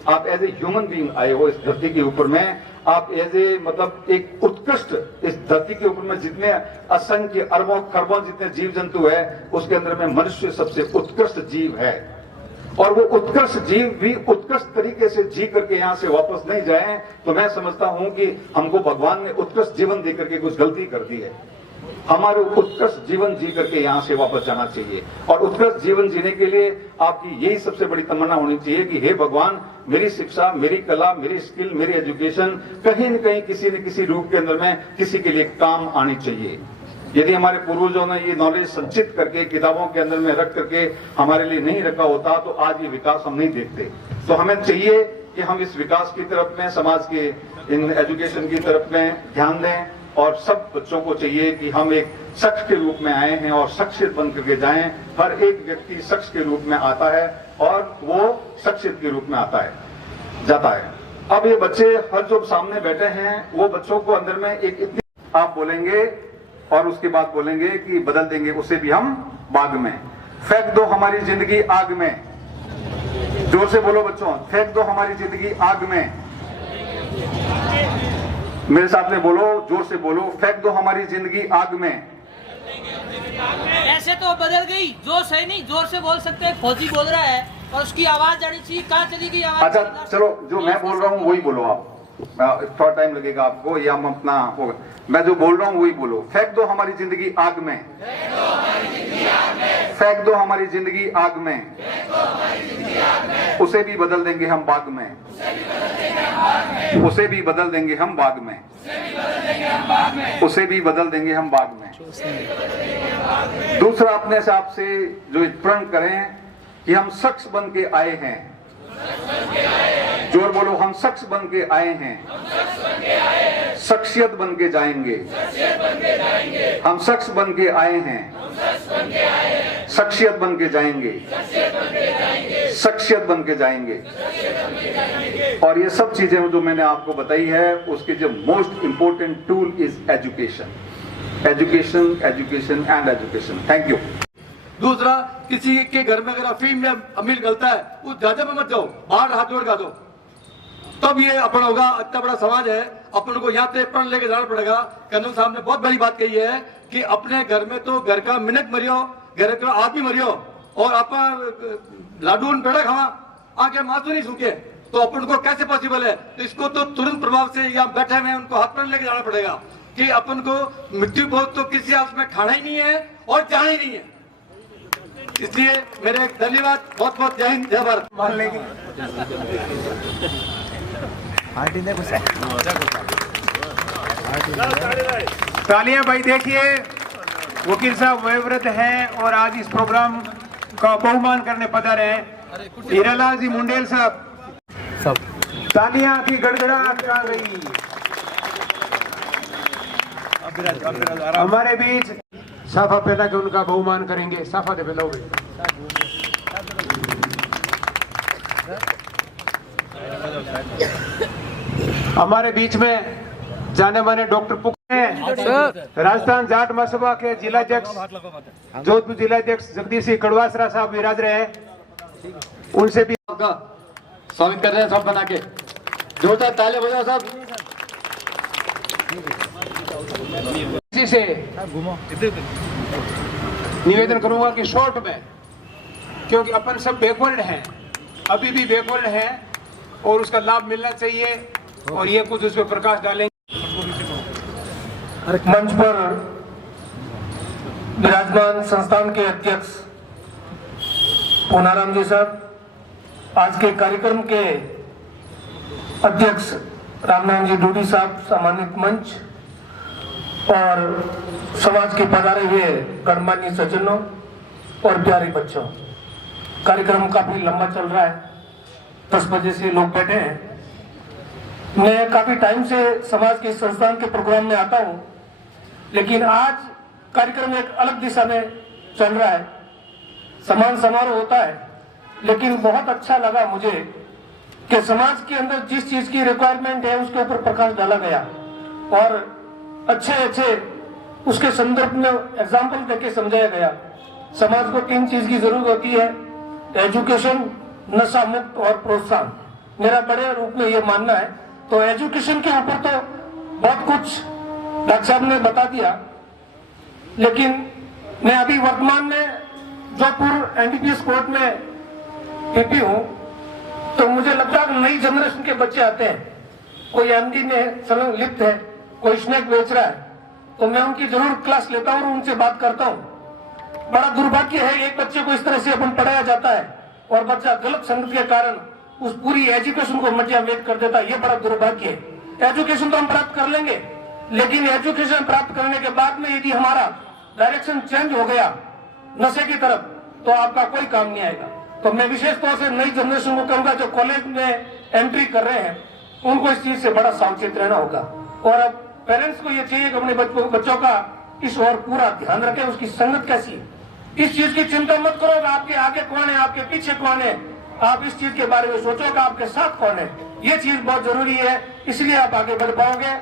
आप एज ए ह्यूमन बीइंग आए हो इस धरती के ऊपर में, आप एज ए मतलब एक उत्कृष्ट, इस धरती के ऊपर में जितने असंख्य अरबों खरबों जितने जीव जंतु है उसके अंदर में मनुष्य सबसे उत्कृष्ट जीव है। और वो उत्कृष्ट जीव भी उत्कृष्ट तरीके से जी करके यहाँ से वापस नहीं जाए तो मैं समझता हूं कि हमको भगवान ने उत्कृष्ट जीवन दे करके कुछ गलती कर दी है। हमारे उत्कृष्ट जीवन जी करके यहाँ से वापस जाना चाहिए। और उत्कृष्ट जीवन जीने के लिए आपकी यही सबसे बड़ी तमन्ना होनी चाहिए कि हे भगवान, मेरी शिक्षा, मेरी कला, मेरी स्किल, मेरी एजुकेशन कहीं न कहीं किसी न किसी रूप के अंदर में किसी के लिए काम आनी चाहिए। यदि हमारे पूर्वजों ने ये नॉलेज संचित करके किताबों के अंदर में रख करके हमारे लिए नहीं रखा होता तो आज ये विकास हम नहीं देखते। तो हमें चाहिए कि हम इस विकास की तरफ में, समाज के इन एजुकेशन की तरफ में ध्यान दें। और सब बच्चों को चाहिए कि हम एक शख्स के रूप में आए हैं और शख्सियत बन करके जाएं। हर एक व्यक्ति शख्स के रूप में आता है और वो शख्सियत के रूप में आता है, जाता है। अब ये बच्चे हर जो सामने बैठे हैं वो बच्चों को अंदर में एक इतनी आप बोलेंगे और उसके बाद बोलेंगे कि बदल देंगे उसे भी हम बाग में। फेंक दो हमारी जिंदगी आग में। जोर से बोलो बच्चों, फेंक दो हमारी जिंदगी आग में। मेरे साथ में बोलो, जोर से बोलो, फेंक दो हमारी जिंदगी आग में। ऐसे तो बदल गई, जोर से नहीं, जोर से बोल सकते हैं। फौजी बोल रहा है और उसकी आवाज जानी चाहिए, कहाँ चली गई आवाज? अच्छा चलो, जो मैं बोल रहा हूँ वही बोलो आप, थोड़ा टाइम लगेगा आपको, ये हम अपना होगा। मैं जो बोल रहा हूँ वही बोलो। फेंक दो हमारी जिंदगी आग में, फेंक दो हमारी जिंदगी आग में, उसे भी बदल देंगे हम बाग में, उसे भी बदल देंगे हम बाग में, उसे भी बदल देंगे हम बाग में। दूसरा, अपने हिसाब से जो प्रण करें कि हम शख्स बन के आए हैं। जोर बोलो, हम शख्स बन के आए हैं, शख्सियत बन के जाएंगे। हम शख्स बन के आए हैं, शख्सियत बन के जाएंगे, शख्सियत बन के जाएंगे। और ये सब चीजें जो मैंने आपको बताई है उसके जो most important tool is education, education, education and education. Thank you. दूसरा, किसी के घर में अगर अफीम या अमील गलता है उस जाजा में मत जाओ, बाहर हाथ जोड़ गा दो, तब ये अपन होगा। इतना बड़ा समाज है, अपन को यहाँ पे प्रण लेके जाना पड़ेगा। कर्नल साहब ने बहुत बड़ी बात कही है कि अपने घर में तो घर का मिनट मरियो, घर का आदमी मरियो, और अपन लाडू पेड़ा खावा आके मासू नहीं सूखे, तो अपन को कैसे पॉसिबल है? तो इसको तो तुरंत प्रभाव से यहाँ बैठे हुए उनको हाथ प्रण लेके जाना पड़ेगा कि अपन को मृत्यु भोज तो किसी हाथ में खाना ही नहीं है और जाना ही नहीं है। इसलिए मेरे धन्यवाद, बहुत बहुत जय हिंद, जय भारत। तालियां भाई, देखिए वकील साहब वयोवृद्ध हैं और आज इस प्रोग्राम का बहुमान करने पधारे हैं। हीरालाल जी मुंडेल साहब, तालियां की गड़गड़ाहट आ गई। हमारे बीच साफा पहना के उनका बहुमान करेंगे। साफा दे पहला हमारे बीच में जाने माने डॉक्टर पुक राजस्थान जाट महासभा के जिलाध्यक्ष जोधपुर जिलाध्यक्ष जगदीश सिंह कड़वासरा साहब विराज रहे हैं। उनसे भी स्वागत कर रहे हैं सब बना के। जोरदार ताली बजाओ सब। इसी से निवेदन करूंगा कि शॉर्ट में, क्योंकि अपन सब बैकवर्ड हैं, अभी भी बैकवर्ड हैं और उसका लाभ मिलना चाहिए और ये कुछ उस पर प्रकाश डालेंगे। मंच पर विराजमान संस्थान के अध्यक्ष पूनाराम जी साहब, आज के कार्यक्रम के अध्यक्ष रामनाम जी डूडी साहब, सम्मानित मंच और समाज के पधारे हुए गणमान्य सज्जनों और प्यारे बच्चों, कार्यक्रम काफी लंबा चल रहा है, 10 बजे से लोग बैठे हैं। मैं काफी टाइम से समाज के संस्थान के प्रोग्राम में आता हूं, लेकिन आज कार्यक्रम एक अलग दिशा में चल रहा है। समान समारोह होता है, लेकिन बहुत अच्छा लगा मुझे कि समाज के अंदर जिस चीज की रिक्वायरमेंट है उसके ऊपर प्रकाश डाला गया और अच्छे उसके संदर्भ में एग्जाम्पल देके समझाया गया। समाज को 3 चीज की जरूरत होती है: एजुकेशन, नशा मुक्त और प्रोत्साहन। मेरा बड़े रूप में ये मानना है। तो एजुकेशन के ऊपर तो बहुत कुछ डॉक्टर साहब ने बता दिया, लेकिन मैं अभी वर्तमान में जोधपुर एनडीपीएस कोर्ट में पीपी हूं, तो मुझे लगता है नई जनरेशन के बच्चे आते हैं, कोई एमडी में संलग्न लिप्त है, कोई स्नैक बेच रहा है, तो मैं उनकी जरूर क्लास लेता हूं और उनसे बात करता हूं। बड़ा दुर्भाग्य है, एक बच्चे को इस तरह से अपन पढ़ाया जाता है और बच्चा गलत संगत के कारण उस पूरी एजुकेशन को मटियामेट कर देता है। ये बड़ा दुर्भाग्य है। एजुकेशन तो हम प्राप्त कर लेंगे, लेकिन एजुकेशन प्राप्त करने के बाद में यदि हमारा डायरेक्शन चेंज हो गया नशे की तरफ, तो आपका कोई काम नहीं आएगा। तो मैं विशेष तौर से नई जनरेशन को कहूंगा, जो कॉलेज में एंट्री कर रहे हैं, उनको इस चीज से बड़ा सावचेत रहना होगा। और अब पेरेंट्स को ये चाहिए कि अपने बच्चों का इस ओर पूरा ध्यान रखें, उसकी संगत कैसी है। इस चीज की चिंता मत करो कि आपके आगे कौन है, आपके पीछे कौन है, आप इस चीज के बारे में सोचो कि आपके साथ कौन है। ये चीज बहुत जरूरी है, इसलिए आप आगे बढ़ पाओगे।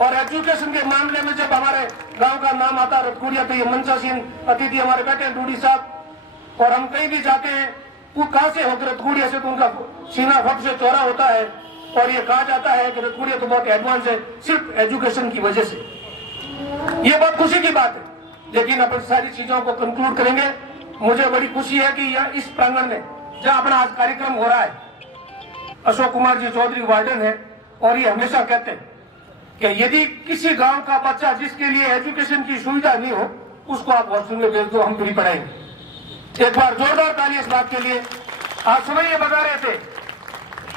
और एजुकेशन के मामले में जब हमारे गांव का नाम आता है रतखुड़िया, तो ये मंचासीन अतिथि हमारे बैठे हैं डूडी साहब, और हम कहीं भी जाते हैं, वो कहां से होकर रतखुड़िया से, तो उनका सीना फट से चौड़ा होता है और ये कहा जाता है कि रतखुड़िया तो बहुत एडवांस है, सिर्फ एजुकेशन की वजह से। ये बहुत खुशी की बात है, लेकिन अपन सारी चीजों को कंक्लूड करेंगे। मुझे बड़ी खुशी है कि यह इस प्रांगण में जहां अपना आज कार्यक्रम हो रहा है, अशोक कुमार जी चौधरी वार्डन है, और ये हमेशा कहते हैं कि यदि किसी गांव का बच्चा जिसके लिए एजुकेशन की सुविधा नहीं हो, उसको आप हॉस्टल में भेज दो, हम फ्री पढ़ाएंगे। एक बार जोरदार ताली इस बात के लिए। आज सुबह ये बता रहे थे,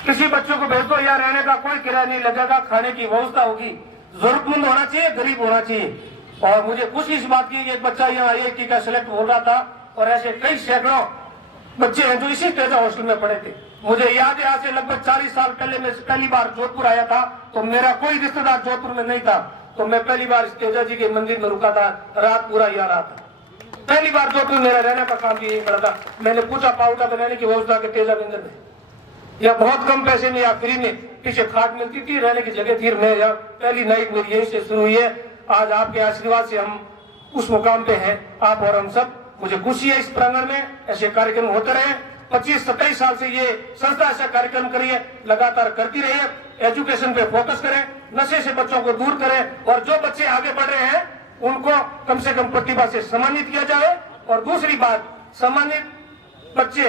किसी बच्चों को भेज दो, यहाँ रहने का कोई किराया नहीं लगेगा, खाने की व्यवस्था होगी, जरूरतमंद होना चाहिए, गरीब होना चाहिए। और मुझे खुशी इस बात की कि एक बच्चा यहाँ IIT का सिलेक्ट हो रहा था, और ऐसे कई सैकड़ों बच्चे हैं जो इसी तेजा हॉस्टल में पढ़े थे। मुझे याद है, आज से लगभग 40 साल पहले मैं पहली बार जोधपुर आया था, तो मेरा कोई रिश्तेदार जोधपुर में नहीं था, तो मैं पहली बार तेजा जी के मंदिर में रुका था, रात पूरा यहाँ रहा था। पहली बार जोधपुर मेरा रहने का काम यही करा था। मैंने पूछा पाउडा बनाने की व्यवस्था के तेजा मंदिर में, या बहुत कम पैसे में या फ्री में, पीछे खाट मिलती थी, रहने की जगह थी। मैं यहाँ पहली नाइट मेरी यहीं से शुरू हुई है। आज आपके आशीर्वाद से हम उस मुकाम पे हैं, आप और हम सब। मुझे खुशी है इस प्रांगण में ऐसे कार्यक्रम होते रहे। 25-27 साल से ये संस्था ऐसा कार्यक्रम करी है, लगातार करती रही है। एजुकेशन पे फोकस करें, नशे से बच्चों को दूर करें, और जो बच्चे आगे बढ़ रहे हैं उनको कम से कम प्रतिभा से सम्मानित किया जाए। और दूसरी बात, सम्मानित बच्चे,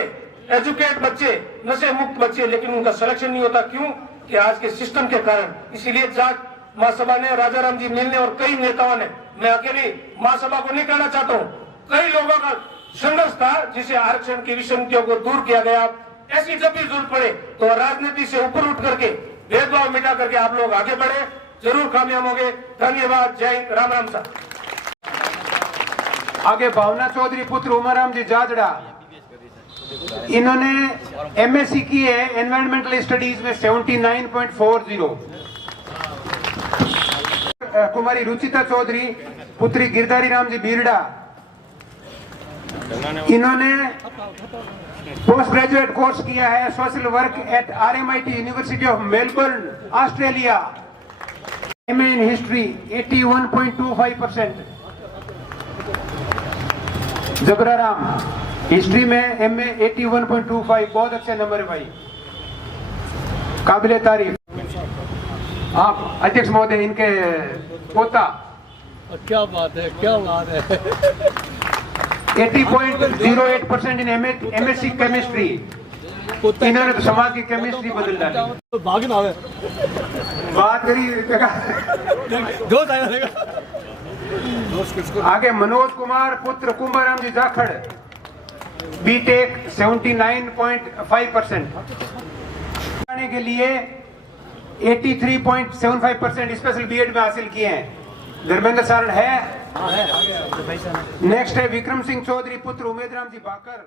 एजुकेट बच्चे, नशे मुक्त बच्चे, लेकिन उनका सिलेक्शन नहीं होता। क्यों? कि आज के सिस्टम के कारण। इसीलिए जाट महासभा ने, राजाराम जी मिल ने और कई नेताओं ने, मैं अकेली महासभा को नहीं कहना चाहता हूँ, कई लोगों का संघर्ष था जिसे आरक्षण की विसंगतियों को दूर किया गया। ऐसी जब भी जरूरत पड़े तो राजनीति से ऊपर उठ करके, भेदभाव मिटा करके आप लोग आगे बढ़े, जरूर कामयाब होंगे। धन्यवाद। जय हिंद। राम राम साहब। आगे भावना चौधरी पुत्र उमाराम जी जाजड़ा, इन्होंने एमएससी की है एनवायरमेंटल स्टडीज में 79.40। कुमारी रुचिता चौधरी पुत्री गिरधारी राम जी बीरड़ा, इन्होंने पोस्ट ग्रेजुएट कोर्स किया है social work at RMIT university of Melbourne Australia. MA in history 81.25%। Jabararam history में एमए 81.25, बहुत अच्छे नंबर है भाई, काबिले तारीफ। आप अध्यक्ष महोदय इनके पोता, क्या बात है, क्या बात है। 80.08% इन MSc केमिस्ट्री। इन्होंने तो समाज की केमिस्ट्री बदल डाली। बात करी आगे मनोज कुमार पुत्र कुंभाराम जी जाखड़, बीटेक 79.5%। के लिए 83.75% स्पेशल बीएड में हासिल किए हैं। धर्मेंद्र सारण है। नेक्स्ट है विक्रम सिंह चौधरी पुत्र उमेद राम जी बाकर,